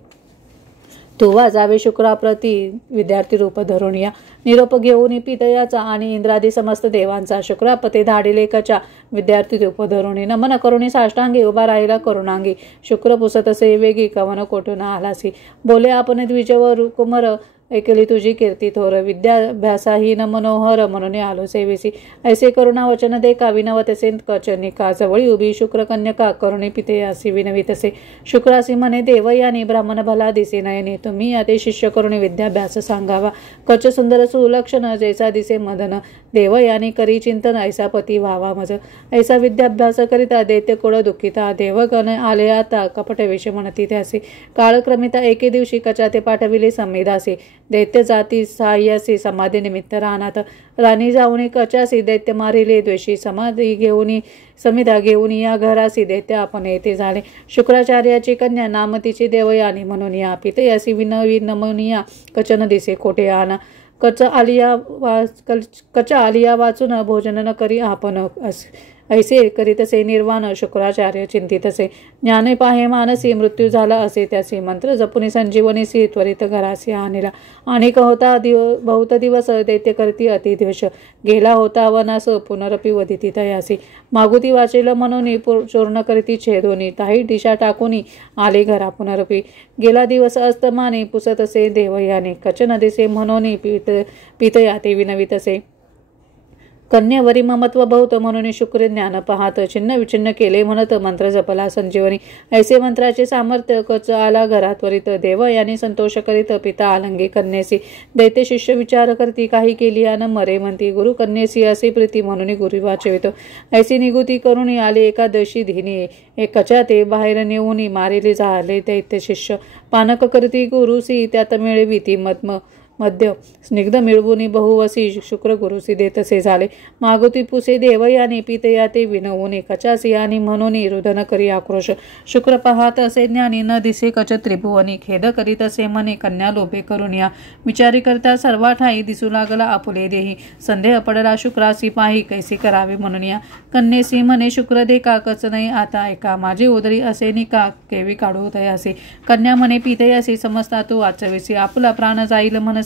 तुवा जावे शुक्राप्रती विद्यार्थी रूप धरून या. निरोप घेऊन पितयाचा आणि इंद्रादी समस्त देवांचा. शुक्रापते धाडिले कचा विद्यार्थी रूप धरून. नमन करुणी साष्टांगी उभा राहिला करुणांगी. शुक्र पुसत असे वेगी कवन कोठून आलासी. बोले आपण द्विजवर कुमर ऐकली तुझी कीर्ती थोर. विद्याभ्यासाही न मनोहर म्हणून आलो सेवेसी. ऐसे करुणा वचन देखा विनवतसे कचनिका. जवळी उभी शुक्र कन्यका करुणी पितेयासी विनवितसे. शुक्रासी म्हणे देवयानी ब्राह्मण भला दिसे नयनी. तुम्ही याते शिष्य करुणी विद्याभ्यास सांगावा. कच सुंदर सुलक्षण जैसा दिसे मदन. देवयानी करी चिंतन ऐसा पती व्हावा मज. ऐसा विद्याभ्यास करिता दैत्य कुळ दुःखिता. देवगण आले आता कपट वेश म्हणती त्यासी. काळक्रमिता एके दिवशी कचा ते पाठविले संमेदासी. दैत्य जाती सहाय्यासी समाधी निमित्त रानात. राणी जाऊन कचासी दैत्य मारिले द्वेषी. समाधी घेऊन समिधा घेऊन या घरासी दैत्य आपण येथे झाले. शुक्राचार्याची कन्या नाम तिची देवयानी म्हणून या. पितयासी विनमनिया कचन दिसे कोठे आना. कचा आलिया वाचून भोजन न करी आपण ऐसे करीतसे निर्वाण शुक्राचार्य चिंतितसे. ज्ञाने पाहे मानसी मृत्यू झाला असे त्यासी. मंत्र जपुनी संजीवनीसी त्वरित घरासी आणला. अनेक होता बहुत दिवस दैत्य करती अतिद्वेष. गेला होता वनास पुनरपी वदिती तयासी. मागुती वाचेल म्हणून चूर्ण करीती छेदोनी. ताही दिशा टाकूनी आले घरा पुनरपी. गेला दिवस अस्तमाने पुसत असे देवयाने. कचन दिसे म्हणून पितयाते विनवितसे. कन्यावरी ममत्व बहुत म्हणून शुक्र ज्ञान पाहत. छिन्न विछिन्न केले म्हणत मंत्र जपला संजीवनी. ऐसे मंत्राचे सामर्थ्य कच आला घरात त्वरित. देव याने संतोष करीत पिता आलंगे कन्येसी. दैत्य शिष्य विचार करती काही केली न मरे म्हणती. गुरु कन्येसी असे प्रीती म्हणून गुरु वाचवित. ऐसी निगुती करून आले एकादशी धिनी. एक कचा ते बाहेर नेऊन मारिले झाले दैत्य शिष्य. पानक करती गुरुसी त्यात मिळविती मध्य स्निग्ध मिळवून बहुवसी. शुक्र गुरुसी देतसे झाले. मागुती पुसे देवयाने पितया ते विनवून. कचासी आणि म्हणून रुदन करी आक्रोश. शुक्र पाहत असे ज्ञानी न दिसे कच त्रिभुवनी. खेद करीत असे मने कन्या लोभे करून या. विचारी करता सर्वा ठाई दिसू लागला आपुले देही. संदेह पडला शुक्रासी पाही कैसे करावे म्हणून या. कन्येसी म्हणे शुक्र देखा कच नाही आता ऐका. माझी उदरी असे निका केवी काढू तयासी. कन्या म्हणे पितयासी समजता तू वाचवेसी. आपला प्राण जाईल म्हणसी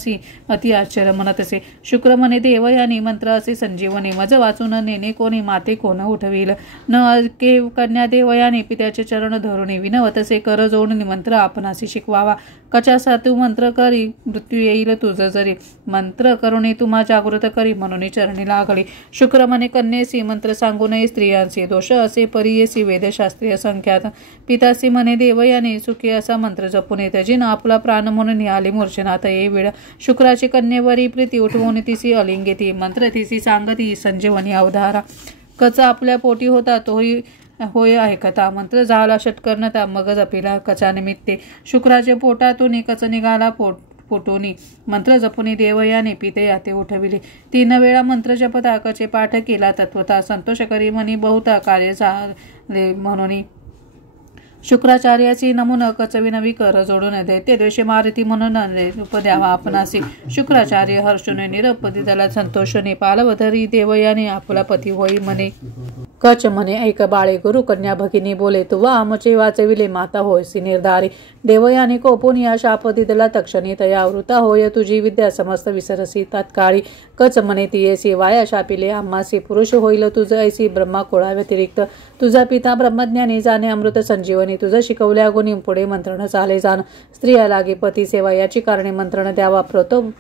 अति आश्चर्य म्हणत असे. शुक्र म्हणे देवयानी मंत्र असे संजीवनी. मज वाचून नेणे कोणी माते कोण उठविल. न ऐके कन्या देवयानी पित्याचे चरण धरुणी. विनवतसे कर जोडून मंत्र आपणासी शिकवावा. कचासा तू मंत्र करी मृत्यू येईल तुझ जरी. मंत्र करुणी तुम्हा जागृत करी म्हणून चरणी लागली. शुक्र म्हणे कन्येसी मंत्र सांगू नये स्त्रियांसी. दोष असे परियेसी वेदशास्त्रीय संख्यात. पितासी म्हणे देवयानी सुखी असा मंत्र जपून येत. जिन आपला प्राण म्हणून आली मूर्छनात ये वेळ. शुक्राची कन्येवरी प्रीती उठवून तिसी अलिंगेती. मंत्र तिसी सांगती संजीवनी अवधारा. कचा आपल्या पोटी होता तोही होय ऐकता. मंत्र झाला षटकर्णता मग जपिला कचा निमित्ते. शुक्राचे पोटातून कच निघाला पोटोनी. मंत्र जपुनी देवयाने पितया ते उठविले. 3 वेळा मंत्र जपता कचे पाठ केला तत्वता. संतोष करी म्हणी बहुता कार्य झाले म्हणून. शुक्राचार्याची नमून कचविनवी कर जोडून दैत्य द्वेषे मारती म्हणून रूप द्यावा आपणासी. शुक्राचार्य हर्षुने निरपदी त्याला संतोषने. पालवधरी देवयाने आपला पती होई म्हणे. कच म्हणे ऐक बाळे. गुरु कन्या भगिनी बोले. तुवा आमचे वाचविले माता होयसी निर्धारी. देवयाने कोपून या शाप दिदला तक्षणी तया. वृता होय तुझी विद्या समस्त विसरसी तात्काळी. कच म्हणे तियेसी वाया शापिले आम्हासी. पुरुष होईल तुझ ऐसी ब्रह्मा कुळा व्यतिरिक्त. तुझा पिता ब्रह्मज्ञानी जाणे अमृत संजीवनी. तुझं शिकवल्या गुणी पुढे मंत्रण चाले जाण. स्त्रिया लागे पती सेवा याची कारणे मंत्रण द्यावा.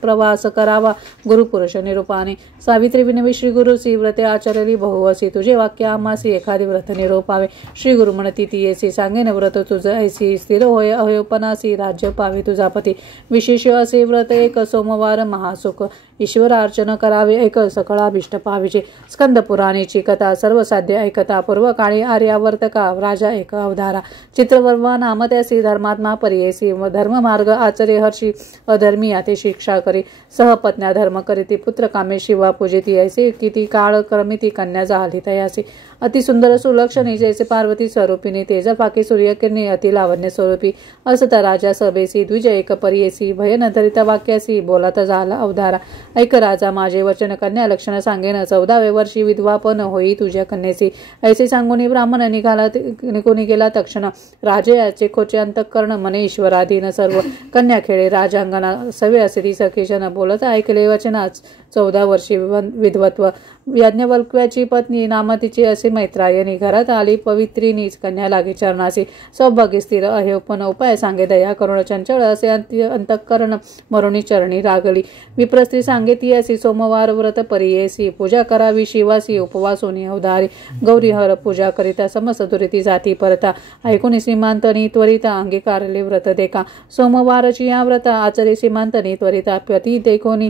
प्रवास करावा गुरुपुरुष निरूपाने. सावित्री विनवी श्री गुरुसी व्रते आचरली बहुवसी. तुझे वाक्य आम्हासी एखादी व्रत निरोपावे. श्री गुरु म्हणती तियेसी सांगेन व्रत तुझ ऐसी. स्थिर होय अहोपनासी राज्य पावे तुझा पती. विशेष असे व्रत एक सोमवार महासुख. ईश्वरार्चन करावे एक सकळाभिष्ट पाविचे. स्कंद पुराणेची कथा सर्वसाध्य ऐकता. पूर्वकाळी आर्यावर्तका राजा एक अवधारा. चित्रवर्मा नाम त्यासी धर्मात्मा परियेसी. धर्ममार्ग आचरे हर्षी अधर्मी याते शिक्षा करी. सहपत्न्या धर्म करीती पुत्र कामे शिवा पूजिती. ऐसे किती काळ क्रमिती कन्या झाली तयासी. अतिसुंदर सुलक्षणी जैसे पार्वती स्वरूपिणी तेजपाकी सूर्यकिरणी अति लावण्य स्वरूपी असता राजा सभेसी द्विज एक परियेसी भयन धरिता वाक्यासी बोलाता झाला अवधारा. ऐक राजा माझे वचन कन्या लक्षण सांगेन 14व्या वर्षी विधवापन होई तुझ्या कन्येसी. ऐसे सांगून ब्राह्मण निघून गेला तक्षण. राजयाचे खोचे अंतःकरण मने ईश्वराधीन सर्व. कन्या खेळे राजांगणा सवे असे सखेशन बोलत ऐकले वचनाच 14 वर्षी विधवत्व. याज्ञवल्क्याची पत्नी नाम तिची असे मैत्रायणी. घरात आली पवित्रिनी कन्या लागे चरणासी. सौभाग्य स्थिर अहेपन उपाय सांगे दया करुण चंचळ असे अंतःकरण मरुणी चरणी लागली. विप्रस्त्री सांगे ती असी सोमवार व्रत परियेसी. पूजा करावी शिवासी उपवासोनी अवधारी. गौरी हर पूजा करिता समस्त दुरिती जाती परता. ऐकून सीमांतनी त्वरिता अंगीकारले व्रत देखा. सोमवारची या व्रता आचरे सीमांतनी त्वरिता. पती देखोनी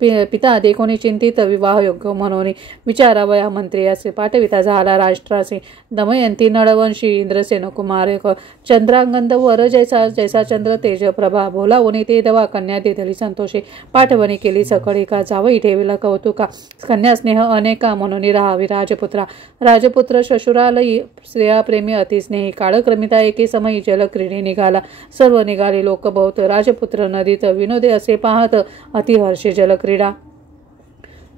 पिता देखोनी चिंतित विवाह योग्य म्हणून विचारावया मंत्री असे. पाठविता झाला राष्ट्रासी. दमयंती नळवंशी इंद्रसेन कुमार चंद्रांगंद वर जैसा जैसा चंद्र तेज प्रभा. बोलावणी ते दवा कन्या दिली संतोषी. पाठवणी केली सकळी का जावई ठेविला कौतुका. कन्या स्नेह अनेका म्हणून राहावी राजपुत्रा. राजपुत्र श्वशुरालयी स्त्रिया प्रेमी अतिस्नेही. काळक्रमिता एके समयी जलक्रीडी निघाला. सर्व निघाले लोक बहुत. राजपुत्र नदीत विनोदे असे पाहत अतिहर्षे जलक्रीडा.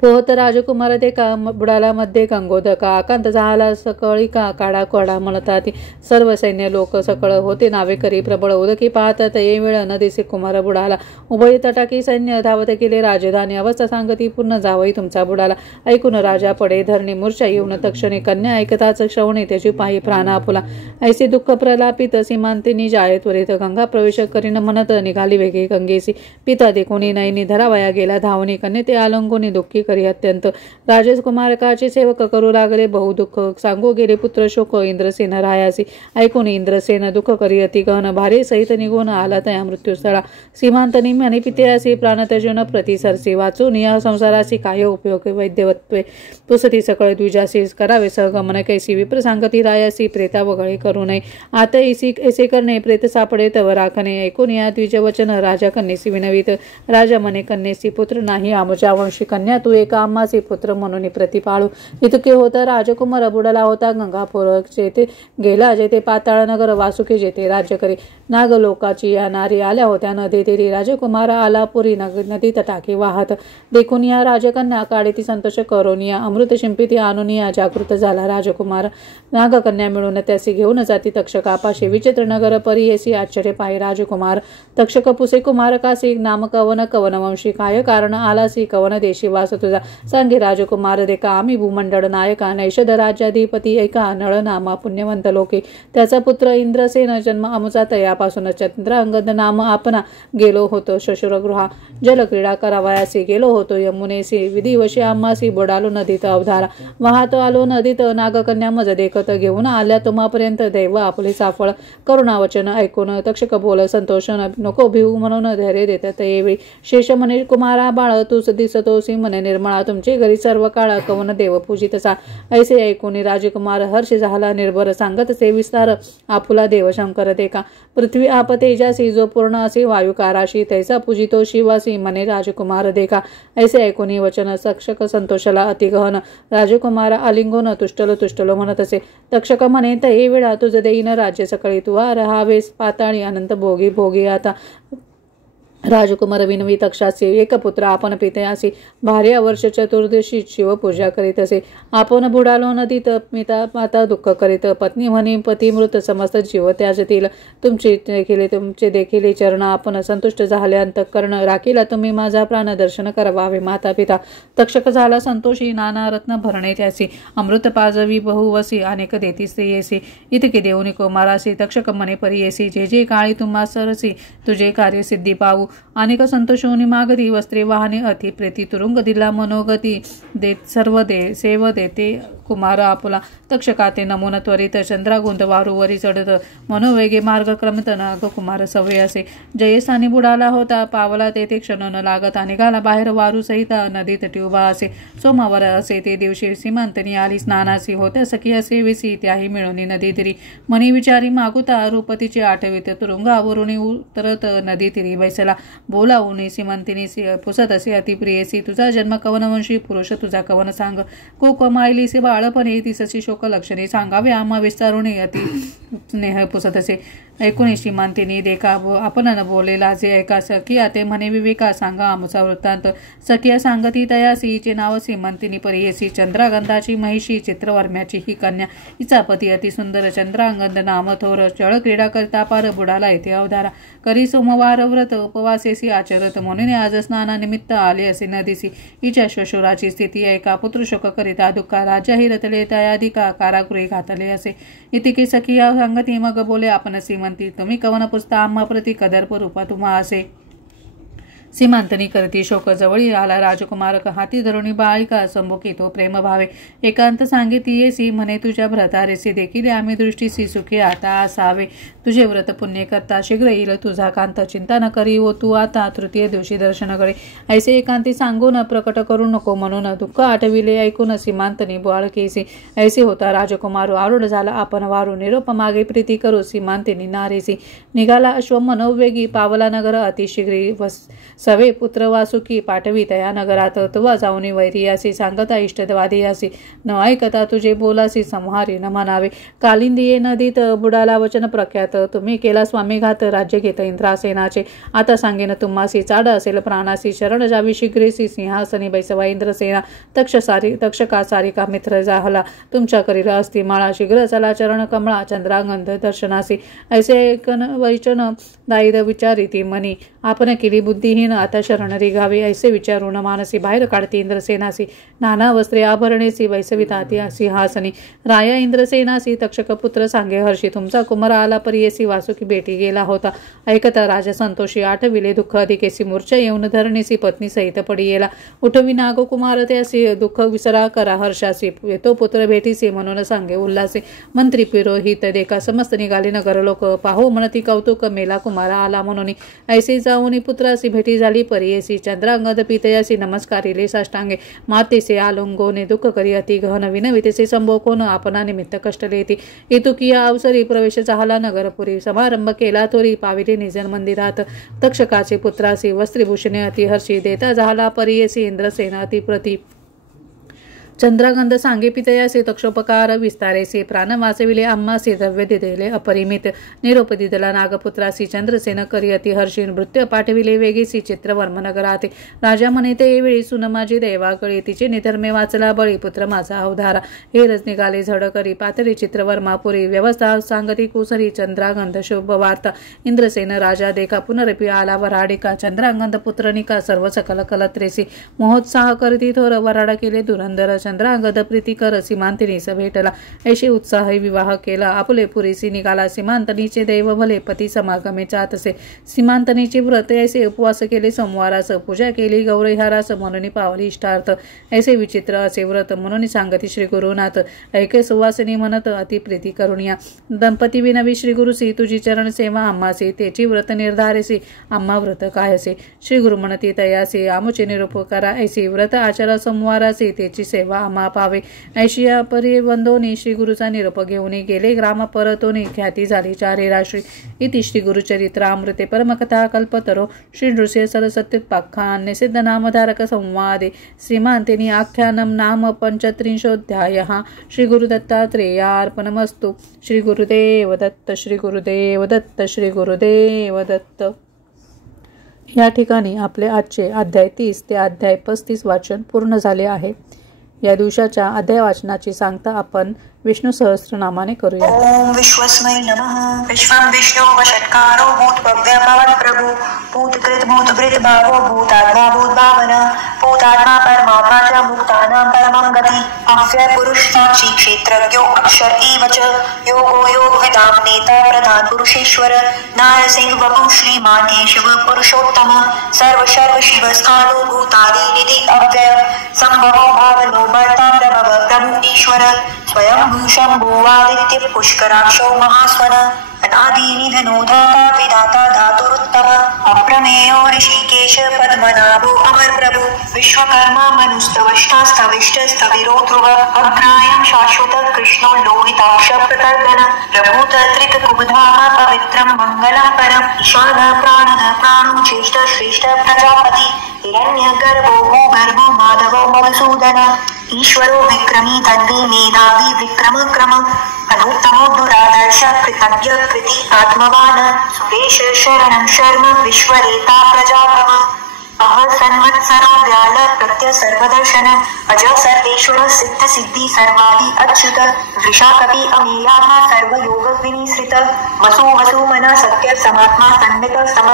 पोहत राजकुमार देखा बुडाला मध्ये गंगोदका. आकांत झाला सकळिका काढा कोडा म्हणतात. सर्व सैन्य लोक सकळ होते नावे करी प्रबळ. उदकी पाहतात ये वेळ न दिसे कुमार बुडाला. उभय तटाकी सैन्य धावत गेले राजधानी. अवस्था सांगती पूर्ण जावई तुमचा बुडाला. ऐकून राजा पडे धरणी मूर्छा येऊन तक्षणी. कन्या ऐकताच श्रवणे त्याची पायी प्राणा आपुला. ऐसे दुःख प्रलापित सीमांतिनी जाय त्वरित. गंगा प्रवेश करीन म्हणत निघाली वेगे गंगेसी. पिता देखोनी नयनी धरावया गेला धावणी. कन्ये ते आलंगोनी दुःखी करी अत्यंत. राजकुमारकाचे सेवक करू लागले बहु दुःख. सांगू गेले पुत्र शोक इंद्रसेन रायासी. ऐकून इंद्रसेन दुःख करी अति गहन. भारी सहित निघून आला तया मृत्यूस्थळा. सीमांतनी म्हणे पित्यासी प्राणत्यजन प्रतिसरसी. वाचून या संसारासी काय उपयोग वैद्यवत्वे. पुसती सकळ द्विजासी करावे सहगमन कैसी. विप्र सांगती रायासी प्रेता वगळे करू नये. आता ऐसे करणे प्रेत सापडे तव राखणे. ऐकून या द्विजवचन राजा कन्येसी विनवित. राजा म्हणे कन्येसी पुत्र नाही आमच्या वंशी. कन्या तू एका आम्हासी पुत्र म्हणून प्रतिपाळू. इतके होता राजकुमार बुडाला होता गंगापूर. जेथे गेला जेथे पाताळ नगर वासुकी जेथे राज्य करे. नागलोकाची या नारी आल्या होत्या नदी तेरी. राजकुमार आला पुरी नदी तटाकी वाहत. देखून या राजकन्या काढी ती संतोष करोनिया. अमृत शिंपिती आणुनिया जागृत झाला राजकुमार. नागकन्या मिळून त्यासी घेऊन जाती तक्षकापाशी. विचित्र नगर परियेसी आश्चर्य पाही राजकुमार. तक्षक पुसे कुमार कासी नाम कवन कवनवंशी. काय कारण आलासी कवन देशी वास तुझा. सांगे राजकुमार देखा आम्ही भूमंडळ नायका. नैषध राज्याधिपती ऐका नळ नामा पुण्यवंत लोके. त्याचा पुत्र इंद्रसेन जन्म आमचा तयापासून. चंद्रांगद नाम आपणा गेलो होतो श्वशुरगृहा. जलक्रीडा करावयासी गेलो होतो यमुनेसी. विधिवशी आम्हासी बुडालो नदीत अवधारा. वाहतो आलो नदीत नागकन्या मज देखत. घेऊन आल्या तुम्हापर्यंत दैव आपले साफळ. करुणावचन ऐकून तक्षक बोल संतोष नको भिवू म्हणून धैर्य देतात येवी. शेष म्हणे कुमारा बाळ तूच दिसतोसी म्हणे निर्मळा. तुमचे घरी सर्व काळ कवन देव पूजितसा. ऐसे ऐकून राजकुमार हर्ष झाला निर्भर. सांगत से विस्तार आपुला देव शंकर देखा. पृथ्वी आप तेजासी जो पूर्ण असे वायुकाराशी. तैसा पूजितो शिवासी म्हणे राजकुमार देखा. ऐसे ऐकून वचन तक्षक संतोषला अतिगहन. राजकुमार आलिंगोन तुष्टलो तुष्टलो म्हणत असे. तक्षक म्हणे तये वेळा तुझ देईन राज्य सकळी. तू रहावेस पाताळी अनंत भोगी भोगी आता. राजकुमार विनवी तक्षासी. एक पुत्र आपण पितयासी. भार्या वर्ष चतुर्दशी शिवपूजा करीत असे. आपण बुडालो नदीत पिता माता दुःख करीत. पत्नी म्हणे पती मृत समस्त जीव त्याजतील. तुमचे देखील चरण आपण संतुष्ट झाले अंतःकरण. राखीला तुम्ही माझा प्राण दर्शन करावे माता पिता. तक्षक झाला संतोषी नाना रत्न भरणे त्यासी. अमृत पाजवी बहुवसी अनेक देती स्त्रियेसी. इतके देऊनी कुमारासी. तक्षक म्हणे परियेसी. जे जे काळी तुम्हा सरसी तुझे कार्य सिद्धी पाहू. अनेक संतोषोनी मागती वस्त्रे वाहने अति प्रेती. तुरुंग दिला मनोगती देत सर्व दे सेव देते कुमार आपुला. तक्षकाते नमून त्वरित चंद्रागुंत वारूवरी चढत. मनोवेगे मार्ग क्रमित नाग कुमार सवय असे. जयस्थानी बुडाला होता पावला तेथे क्षण न लागत. निघाला बाहेर वारू सहित नदीत ट्युबा असे. सोमवार असे ते दिवशी सीमांतनी आली स्नानासी. होत्या सखी असे विसी त्याही मिळवणी नदी तिरी. मनी विचारी मागुता रूपतीचे आठवित. तुरुंगावरून उतरत नदी तिरी बैसला. बोलावून सीमंतिनी पुसतसे अतिप्रियसी तुझा जन्म कवनवंशी पुरुष तुझा कवन सांग कोकमायलीसी बाळपणे तिसशी शोक लक्षणे सांगावे आम्हा विस्तारुणे अति स्नेह पुसतसे ऐकून सीमंतिनी देखा आपण बोलेला जे ऐका सखिया ते म्हणे विवेका सांगा आमचा वृत्तांत सखिया सांगती तयासी हिचे नाव सीमंतिनी परियसी चंद्रागंधाची महिषी चित्रवर्म्याची ही कन्या हिचा पती अतिसुंदर चंद्रांगंध नाम थोर चळ क्रीडा करता पार बुडाला येथे अवधारा करी सोमवार व्रत उपवासेसी आचरत म्हणून आज स्नानानिमित्त आले असे नदीसी हिच्या श्वशुराची स्थिती ऐका पुत्रशोक करिता दुःखा राजाही रतले तयाधिका कारागृही घातले असे इतिकी सखिया सांगती मग बोले आपण सीमंती तुम्ही कवन पुसता आम्हा प्रति कदर्प रूपा तुम्हा असे सीमांतनी करती शोक जवळी आला राजकुमार हाती धरुणी बाळिका संभोकी तो प्रेम भावे एकांत सांगिती येसी म्हणे तुझ्या भ्रतारेसी देखील आम्ही दृष्टीसी सुखी आता असावे तुझे व्रत पुण्य करता शीघ्र येईल तुझा कांत चिंता न करी व तू आता तृतीय दिवशी दर्शन करे ऐसे एकांती सांगून प्रकट करू नको म्हणून दुःख आठविले ऐकून सीमांतनी बाळकेसी ऐसे होता राजकुमार आरूढ झाला आपण वारू निरोप मागे प्रीती करू सीमांतिनी नारीसी निघाला अश्व मनोवेगी पावला नगर अतिशीघ्री सवे पुत्र वासुकी पाठवी तया नगरात तुवा जाऊनी वैरियासी सांगता इष्टवादियासी न ऐकता तुझे बोलासी संहारी न म्हणावे कालिंदिये नदीत बुडाला वचन प्रख्यात तुम्ही केला स्वामी घात राज्य घेत इंद्रासेनाचे आता सांगेन तुम्हासी चाड असेल प्राणासी शरण जावी शीघ्रेसी सिंहासनी बैसवा इंद्रसेना तक्षका सारिका मित्र जाहला तुमच्या करील असती माळा शीघ्र चला चरण कमळा चंद्रांगंध दर्शनासी ऐसे ऐकन वैचन दायिद विचारिती मनी आपण केली बुद्धिहीन आता शरण रिघावे ऐसे विचारून मानसी बाहेर काढती इंद्रसेनासी नाना वस्त्रे आभरणेसी वैसविता सिंहासनी राया इंद्रसेनासी तक्षक पुत्र सांगे हर्षी तुमचा कुमार आला परियेसी वासुकी बेटी गेला होता ऐकता राजा संतोषी आठविले दुःख अधिकेसी मूर्छा येऊन धरणीसी पत्नी सहित पडी येला उठवी नागो कुमार त्यासी दुःख विसरा करा हर्षासी येतो पुत्र भेटीसी म्हणून सांगे उल्हासी मंत्री पुरोहित देखा समस्त निघाले नगर लोक पाहो म्हणती कौतुक मेला कुमार आला म्हणून ऐसे जाऊनी पुत्रासी भेटी झाली परियेसी चंद्रांगद पितयासी नमस्कारिले साष्टांगे मातेसे आलंगोने दुःख करी अति गहन विनवितेसे संभोकोन आपणा निमित्त कष्ट लेती इतुकिया अवसरी प्रवेश झाला नगरपुरी समारंभ केला तोरी पाविले निजन मंदिरात तक्षकाचे पुत्रासी वस्त्रीभूषणे अतिहर्षी देता झाला परियेसी इंद्रसेना अतिप्रती चंद्रागंध सांगे पितयासे तक्षोपकार विस्तारेसे प्राण वाचविले आम्हासी द्रव्य दिले अपरिमित निरोप दिदला नागपुत्रासी चंद्रसेन करी अति हर्षी नृत्य पाठविले वेगेसी चित्रवर्म नगराते राजा म्हणे ते वेळी सुन माझी दैवाकळी तिचे निधर्मे वाचला बळी पुत्र माझा अवधारा हे रज निघाले झड करी पातळी चित्रवर्मापुरी व्यवस्था सांगती कुसरी चंद्रागंध शुभ वार्ता इंद्रसेन राजा देखा पुनरपी आला वराडिका चंद्रागंध पुत्रनिका सर्व सकल कलत्रेसी महोत्साह करती थोर वराडा केले दुरंदर चंद्रांगद प्रीतिकर सीमांतिनीस भेटला ऐशी उत्साही विवाह केला आपुले पुरीसी निघाला सीमांतनीचे दैव भले पती समागमे चातसे सीमांतनीचे व्रत ऐसे उपवास केले सोमवारास पूजा केली गौरहारास म्हणून पावली इष्टार्थ ऐसे विचित्र असे व्रत म्हणून सांगती श्री गुरुनाथ ऐके सुवासिनी म्हणत अति प्रीती करुणिया दंपती विनवी श्री गुरुसी तुझी चरण सेवा आम्हासी त्याची व्रत निर्धारेसी आम्हा व्रत कायसे श्री गुरु म्हणती तयासी आमुचे निरूप करा ऐसी व्रत आचरा सोमवारासी त्याची सेवा आम्हा पावे ऐशिया परिवंदोनी श्री गुरुचा निरोप घेऊन गेले ग्राम परतोनी ख्याती झाली चारे राष्ट्री इति श्री गुरुचरित्रामृते परमकथा कल्पतरो श्री नृसिंह सरस्वत्युत्पाख्यान निषिद्ध नामधारक संवादे श्रीमांतेनी आख्यानम नाम 35 श्री गुरुदत्तात्रेयार्पणमस्तु श्री गुरुदेव दत्त श्री गुरुदेव दत्त श्री गुरुदेव दत्त। या ठिकाणी आपले आजचे अध्याय 30 ते अध्याय 35 वाचन पूर्ण झाले आहे। या दिवसाच्या अध्याय वाचनाची सांगता आपण विष्णू सहस्त्रनामाने करूया। ओम विश्वस्मै नमः। विश्वं विष्णु वषट्कारो भूतभव्य भवन प्रभु भूतकृत भूतभृत भावो भूतात्मा भूतभावन भूतात्मा परमात्मा च मुक्तानां परमं गति अव्यय पुरुष साक्षी क्षेत्रज्ञो अक्षर एव च योगो योगविदां नेता प्रधान पुरुषेश्वर नारसिंह वपु श्रीमान केशव पुरुषोत्तम सर्व शिव स्थानो भूतादि निधि अव्यय संभवो भावनो भर्ता प्रभव प्रभु ईश्वर स्वयं भूषंभुवादित्य पुष्कराक्षो महास्वन अनादि निधनो धाता विधाता धातुरुत्तम अप्रमेयो ऋषिकेश पद्मनाभो अमर प्रभु विश्वकर्मा मनुस्तवष्टास्तविष्ट स्थविरो ध्रुव अग्रायं शाश्वत कृष्णो लोहिताक्ष प्रतर्दन प्रभूत त्रित कुबधाम पवित्रं मंगलं परम ईशान प्राणद प्राणो ज्येष्ठ श्रेष्ठ प्रजापति हिरण्य गर्भो भूगर्भो माधवो मधुसूदन ईश्वरो विक्रमी तन्वी मेधावी विक्रम क्रम अनुत्तमो दुरादर्श कृतज्ञ कृति आत्मवान सुरेश शरणं शर्म विश्वरेता प्रजाभव अह सन्वत्सरो व्याल प्रत्य सर्वदर्शन अज सर्वेश्वर सिद्ध सिद्धि सर्वादि अच्युत वृषाकपि अमेयात्मा सर्वयोग विनिसृत वसु वसु मना सत्य समात्मा सन्नित सम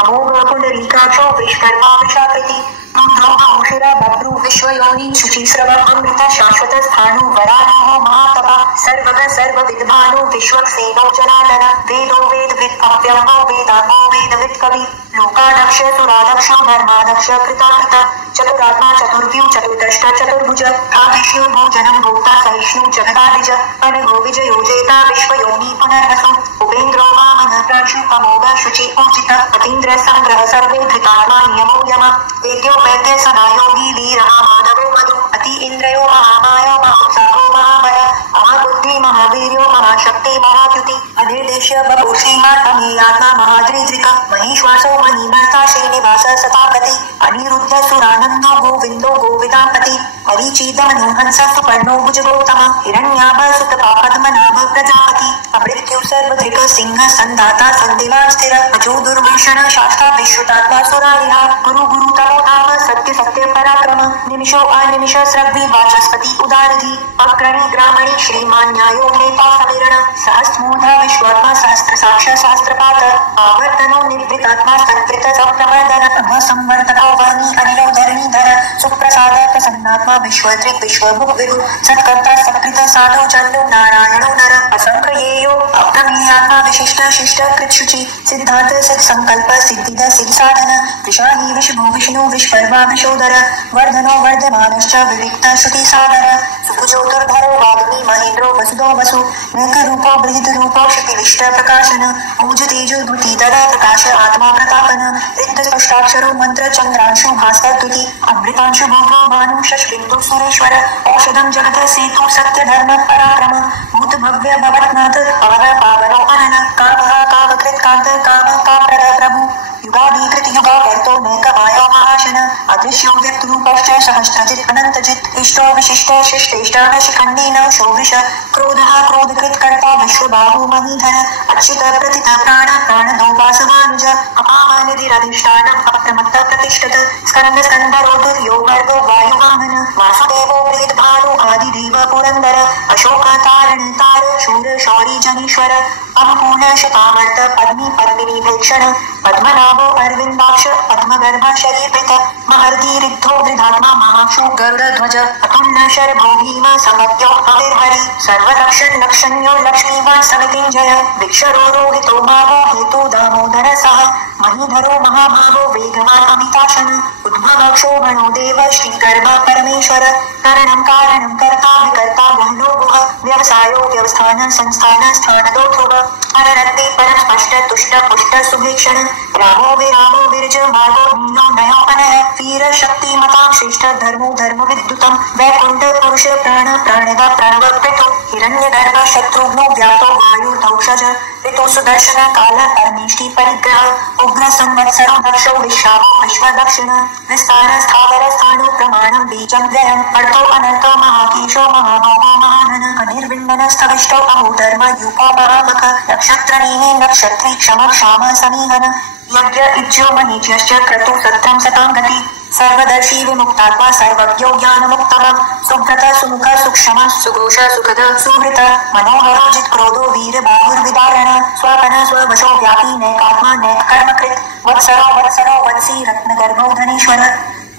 अमोघ पुंडरीकाक्षो विश्वकर्मा वृषाकृति रुद्रोषिरा बभ्रु विश्वयोनि शुचिस्रव अमृत शाश्वत स्थाणु वरानोः महातपा सर्वग सर्वविद्भानु विश्वक्सेनो जनार्दन वेदो वेदवित् अव्यंगो वेदात्मो वेदवित् कवि लोकादक्ष सुरादक्ष धर्मादक्ष कृताकृत चतुरात्मा चतुर्व्यू चतुर्दष्ट चतुर्भुज विष्णु भोजनं भोक्ता सहिष्णु जगदादिज अनघो विजयोजेता विश्वयोनि पुनर्वसु उपेन्द्रो वामन प्रांशु अमोघ शुचि पूजित अतीन्द्र संग्रह सर्वे धृतात्मा नियमो यम वेद्यो वैद्य सदा योगी वीरः माधवो मधु अति इन्द्रयो महामायो महोत्साहो महाबल महाबुद्धि महावीर्यो महाशक्ति महाद्युति अनिर्देश्य बभो श्रीमान् अमेयात्मा महाद्रिद्रिक महीश्वासो महीभर्ता श्रीनिवास सतापति अनिरुद्ध सुरानन्दो गोविन्दो गोविदापति मरीचिदमनुहंस सुपर्णो भुजगौतम हिरण्याभ सुत पद्मनाभ प्रजापति अमृत्यु सर्वधृक सिंह संधाता संदिवान स्थिर अजो दुर्भूषण शास्ता विश्रुतात्मा सुरारिहा गुरु गुरुतमो धाम सत्य सत्य पराक्रम निमिषो अनिमिष स्रग्वी वाचस्पति उदारधि अग्रणी ग्रामणी श्रीमान न्यायो नेता समीरण सहस्रमूर्धा विश्वात्मा सहस्त्र साक्ष शास्त्रपात आवर्तनो निवृत्तात्मा संकृत संप्रमर्दन संवर्तनो वाणी अनिलो धरणीधर सुप्रसाद प्रसन्नात्मा विश्वदृक् विश्वभुक् विभु सत्कर्ता सत्कृत साधु चंदो नारायणो नर असंख्येयो अप्रमेयात्मा विशिष्ट शिष्ट कृत्शुचि सिद्धार्थ सिद्ध संकल्प सिद्धिद सिद्ध साधन विशाही विष्णु विष्णु विश्वकर्मा विशोदर वर्धनो वर्धमानश्च विविक्त श्रुति सागर सुभुजो दुर्धरो वाग्मी महेन्द्रो वसुदो वसु नेक रूपो बृहद रूपो क्षितिविष्ट प्रकाशन ऊज तेजो द्युति तदा प्रकाश आत्मा प्रतापन रिक्त स्पष्टाक्षरो मंत्र चंद्रांशु भास्कर द्युति अमृतांशु भोगो भानु शशबिंदु सुरेश्वर औषधम जगत सेतु सत्य धर्म पराक्रम भूत भव्य भवत्नाथ पावन पावनो अनन कामः कामकृत कांत काम काप्रद प्रभु युगाधिकृत युगा कर्तो नैकमायो महाशन अदृश्यो व्यक्तरूपश्च सहस्रजित् अनन्तजित् इष्टो विशिष्ट शिष्टेष्टान शिखण्डेन शोभिष क्रोधः क्रोधकृत कर्ता विश्वबाहु महीधर अच्युत प्रतित प्राण प्राणदो वासवानुज अपामानिधिरधिष्ठानम् अप्रमत्त प्रतिष्ठत स्कन्द स्कन्धरोधुर् योगर्गो वायुवाहन वासुदेवो प्रीतभानु आदिदेव पुरन्दर अशोक तारण तार शूर शौरी जनीश्वर अवपूर्ण शतामर्त पद्मी पद्मिनी भेक्षण पद्मनाभो अरविन्दाक्ष पद्मगर्भ शरीरकृत महर्दि रिक्तो वृद्धात्मा महाक्षो गरुडध्वज अतुल्य शर्भो भीमा समज्ञो अविर्हरि सर्वलक्षण लक्षण्यो लक्ष्मीवान् समितिञ्जय विक्षरो रोहितो भावो हेतु दामोदर सह महीधरो महाभावो वेगवान् अमिताशन उद्भवक्षो मनो देव श्रीगर्भ परमेश्वर करणं कारणं कर्ता विकर्ता गहनो गुह व्यवसायो व्यवस्थान संस्थान स्थानदो ध्रुव पररत्ते परस्पष्ट तुष्ट पुष्ट सुभीक्षण रामो विरामो विरज मार्गो नीनो नयो अनय वीर शक्ति मतां श्रेष्ठ धर्मो धर्म विद्युतम वैकुंठ पुरुष प्राण प्राणद प्रणव प्रतो हिरण्यगर्भ शत्रुघ्नो व्यातो वायु धौषज ऋतु सुदर्शन काल परमेष्टि परिग्रह उग्र संवत्सरो दक्षो विश्रामो विश्व दक्षिण विस्तार स्थावर स्थाणु प्रमाणं बीजं व्ययम् अर्तो अनर्थ महाकेशो महाभोगो महानन अनिर्विण्डन स्थविष्टो अहोधर्म यूपो महामख नक्षत्रनेमि नक्षत्री क्षम क्षाम समीहन यज्ञ इज्यो मनीच्यश्च क्रतु सत्रं सतां गति सर्वदर्शी विमुक्तात्मा सर्वज्ञो ज्ञानमुक्तमं सुव्रत सुमुख सुक्षम सुघोष सुखद सुवृत मनोहरो जित्क्रोधो वीर बाहुर्विदारण स्वपन स्ववशो व्यापी नैकात्मा नैक कर्मकृत वत्सरो वत्सरो वत्सी रत्नगर्भो धनेश्वर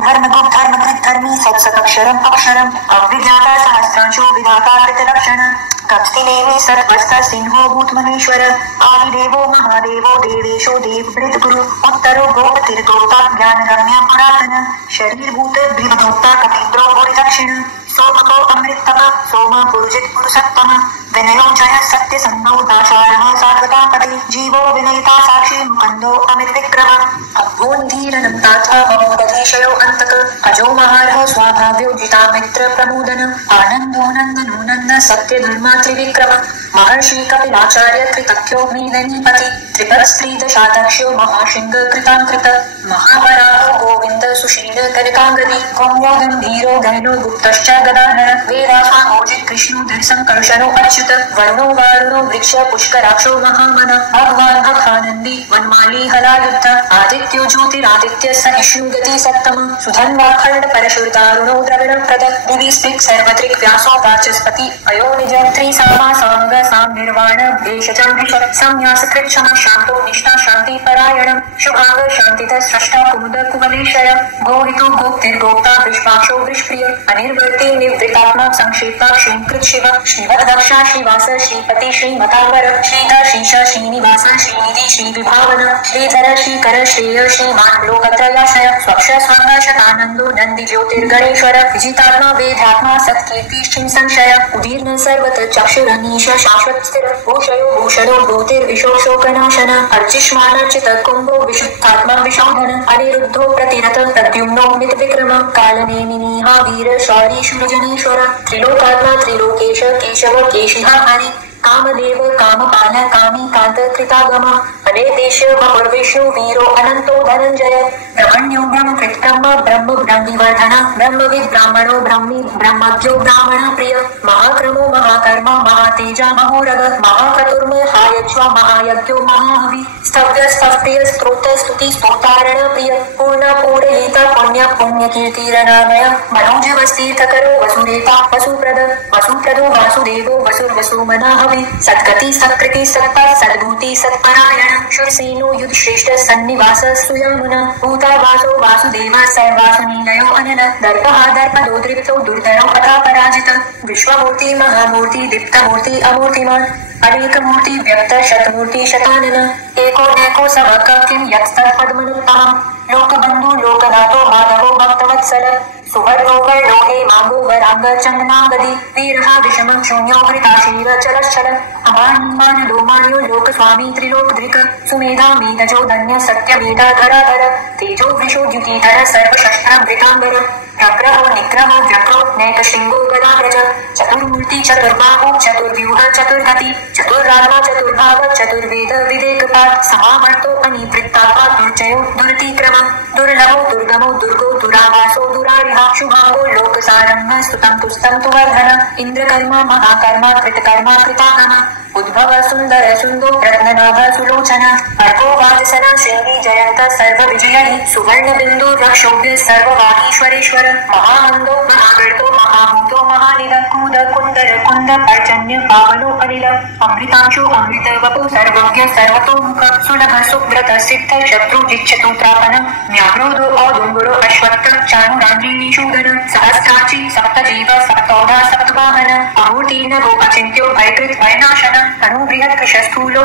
धर्मगुप्त धर्मकृत धर्मी सत्सदक्षरम अक्षरम अविज्ञाता सहस्रांशो विधाता कृतलक्षण कप्स्तिनेमि सर्वस्थ सिंहो भूतमहेश्वर आदिदेवो महादेवो देवेशो देववृत गुरु उत्तरो गोपतिर्गोता ज्ञानगम्य पुरातन शरीरभूत भृगभोक्ता कपीन्द्रो भूरिदक्षिण सोमको अमृतम सोम पुरुजित पुरुषोत्तम विनयो जय सत्य संगो दाशारः सार्वतापति जीवो विनयिता साक्षी मुकुंदो अमित विक्रम अभ्योन्धीरनन्दाथा महोदधीशयो अंतक अजो महारः स्वाभाव्यो जिता मित्र प्रमोदन आनंदो नंदनो नंद सत्य धर्मा त्रिविक्रम महर्षि कपिलाचार्य कृतख्यो मीननीपति त्रिपत्स्त्रीदशादक्ष्यो महाशिंग कृतांकृत महावराहो गोविंद सुशील कनकांगदी कौम्यो गंभीरो गहनो गुप्तश्च गदाधर वेदासामोजित कृष्णो धर्संकर्षणो अच्युत वर्णो वारुणो वृक्ष पुष्कराक्षो महामन भगवान अखानंदी वनमाली हलायुद्ध आदित्यो ज्योतिरादित्य सहिष्णु गति सप्तम सुधन्वाखंड परशुरदारुणो द्रविण प्रद दिवि स्पृक् सर्वत्रिक व्यासो वाचस्पति अयो निज त्रिसामा सामग साम निर्वाण भेषजं ऋषभ संन्यास कृच्छम शांतो निष्ठा शांति परायणम शुभांग शांतित स्रष्टा कुमुद कुवलेशय गोहितो गोप्तिर्गोप्ता वृषपाक्षो वृषप्रिय अनिर्वृत्ति निवृत्तात्मा संक्षेपा श्रीकृत शिव श्रीवद्दक्षा श्रीवास श्रीपति श्रीमतांबर श्रीधर श्रीश श्रीनिवास श्रीनिधि श्रीविभावन श्रीधर श्रीकर श्रेय श्रीमान लोकत्रयाशय स्वक्ष स्वांग शतानंदो नंदि ज्योतिर्गणेश्वर विजितात्मा वेदात्मा सत्कीर्ति श्री संशय उदीर्ण सर्वत चक्षुरनीश शाश्वत स्थिर भूषयो भूषणो भूतिर्विशोषोकनाशन अर्चिष्मानर्चित कुंभो विशुद्धात्मा विशोधन अनिरुद्धो प्रतिरत प्रद्युम्नो मित विक्रम कालनेमिनीहा वीर शौरी शूरजनेश्वर त्रिलोकात्मा त्रिलोकेश केशव केशिहा हरि कामदेव कामपाल कामी कांत कृतागम अनेदेश बहुर्विष्णु वीरो अनंतो धनंजय ब्रह्मण्यो ब्रह्म कृत ब्रह्म ब्रह्म ब्रह्मिवर्धन ब्रह्मविद ब्राह्मणो ब्रह्मी ब्रह्मज्ञो ब्राह्मण प्रिय महाक्रमो महाकर्म महातेजा महोरग महाकतुर्म हायज्वा महायज्ञो महाहवि स्तव्य स्तप्रिय स्तोत्र स्तुति स्तोतारण प्रिय पूर्ण पूरहित पुण्य पुण्य कीर्तिरनामय मनोज वस्तीर्थकरो वसुरेता वसुप्रदो वासुदेवो वसुर्वसुमना सत्गति सत्कृति सत्पद सद्भूति सत्परायण शूरसेनो युध श्रेष्ठ सन्निवास सुयामुन भूतावासो वासुदेव सर्वासु नीलयो अनन दर्पहा दर्पदो द्रिप्तो दुर्धरो अथा पराजित विश्वमूर्ति महामूर्ति दीप्तमूर्ति अमूर्तिमान अनेक मूर्ति व्यक्त शतमूर्ति शतानन एको नेको समकं किं यत्तत्पद्मनुत्तमं लोकबन्धु लोकनाथो माधवो भक्तवत्सल सुवर्णो वर्णो मांगो वरांग चंदनागदी वीरहा विषमं शून्यो घृताशीर चलश्चल अमानिमान लोमान्यो लोक स्वामी त्रिलोकधृक सुमेधा मीनजो धन्य सत्यमेधा धराधर तेजो वृषो द्युतिधर सर्वशस्त्र वृतांबर व्यग्रहो निग्रहो व्यग्रो नैकशृंगो गदाव्रज चतुर्मूर्ति चतुर्बाहु चतुर्व्यूह चतुर्गति चतुर्रात्मा चतुर्भाव चतुर्वेद विवेकपात समावर्तो अनिवृत्तात्मा दुर्जयो दुरतिक्रम दुर्लभो दुर्गमो दुर्गो दुरावासो दुरारिहा शुभांगो लोकसारंग स्तुतं तुस्तं तुवर्धन इंद्रकर्मा महाकर्मा कृतकर्मा कृतागम उद्भव सुंदर सुंदो रत्ननाभ सुलोचन अर्को वादसन श्रेणी जयंत सर्व विजयी सुवर्ण बिंदु रक्षोभ्य सर्ववागीश्वरेश्वर महानंदो महागणो महाभूतो महानिल कूद कुंदर कुंद पर्जन्य पावनो अनिल अमृतांशो अमृत वपु सर्वज्ञ सर्वतोमुख सुलभ सुब्रत सिद्ध शत्रु जिच्छतु त्रापन न्याग्रोधो औदुंगुरो अश्वत्थ चाणुरांजीनिषूदन सहस्राची सप्तजीव सप्तौधा सप्तवाहन अमूर्तीर्न वो अचिन्त्यो भयकृत भयनाशन अनुबृहत् कृशस्थूलो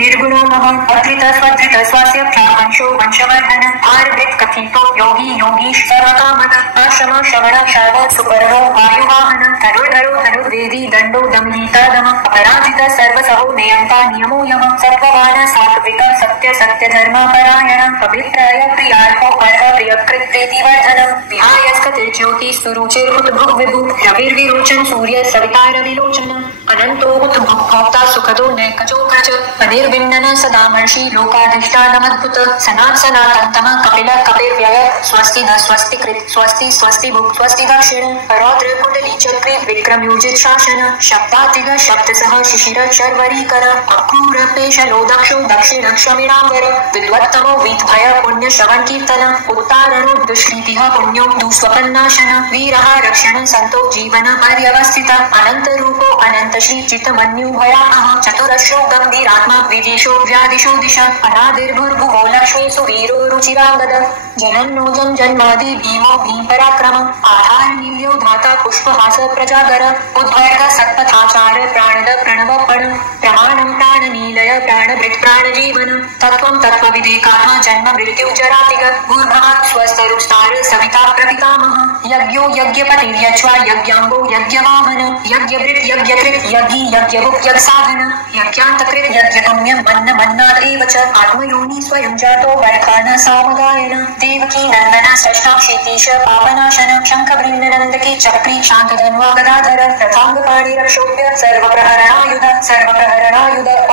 निर्गुणो महं अधृत स्वधृत स्वस्य प्रांशो वंशवर्धन आर्वृत् कथितो योगी योगीश सर्वकामद आश्रम श्रवण शर्व सुपर्णो वायुवाहन धनुर्धरो धनुर्वेदी दंडो दमहीता दम अपराजित सर्वसहो नियंता नियमो यम सत्ववान सात्विक सत्य सत्य धर्म परायण अभिप्राय प्रियार्को अर्थ प्रियकृत प्रीतिवर्धन विहायस्कतिर्ज्योति सुरुचिर्हुत भुग विभु रविर्विरोचन सूर्य सविता रविलोचन अनंतो हुत भोक्ता सुखदो नैकजो क्रच अनिर्विन्दन सदामर्षि लोकाधिष्ठानमद्भुत सनातनतम कपिल कपिर्व्यय स्वस्ति न स्वस्ति कृत स्वस्ति स्वस्ति भुक् स्वस्ति दक्षिण रौद्र कुंडली चक्रे विक्रम योजित शासन शब्दातिग शब्द सह शिशिर शर्वरीकर अक्रूर पेशलो दक्षो दक्षिण क्षमिणांबर विद्वत्तमो वीतभय पुण्य श्रवण कीर्तन उत्तारणो दुष्कृतिः पुण्यो दुस्वपन्नाशन वीरः रक्षण संतो जीवन पर्यवस्थित अनंत रूपो अनंत श्री चित्तमन्यु भयानः चतुरश्रो गंभीरात्मा विदेशो व्यादिशो दिश अनादिर्भुर्भुवो लक्ष्मी सुवीरो रुचिरांगद जनन्नो जन्मादि भीमो भीम पराक्रम आधार नील्यो धाता पुष्पहास प्रजागर उद्वर्ग सत्पथाचार प्राणद प्रणवपण प्रमाणं प्राणनीलय प्राणभृत् प्राणजीवन तत्त्वं तत्त्वविदेकाः जन्म मृत्यु जरातिगत भूर्भुवः स्वस्तरुस्तार सविता प्रपितामह यज्ञो यज्ञपतिर्यज्वा यज्ञाङ्गो यज्ञवाहन यज्ञभृत् यज्ञकृत् यज्ञी यज्ञभुक् यज्ञसाधन यज्ञान्तकृत् यज्ञगम्यं मन्न मन्नादेव च आत्मयोनि स्वयं जातो वैखान सामगायन देवकी नन्दन षष्ठाक्षितीश पापनाशन शङ्खवृन्दनन्दकी चक्री शान्तधन्वा गदाधर रथाङ्गपाणिरक्षोभ्य सर्वप्रहरणायुध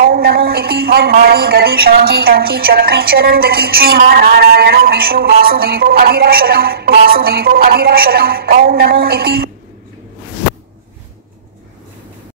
ॐ नमः इति वन्माली गदी शाङ्गी टङ्की चक्री च नन्दकी श्रीमान् नारायणो विष्णु वासुदेवो अभिरक्षतु ॐ नमः इति।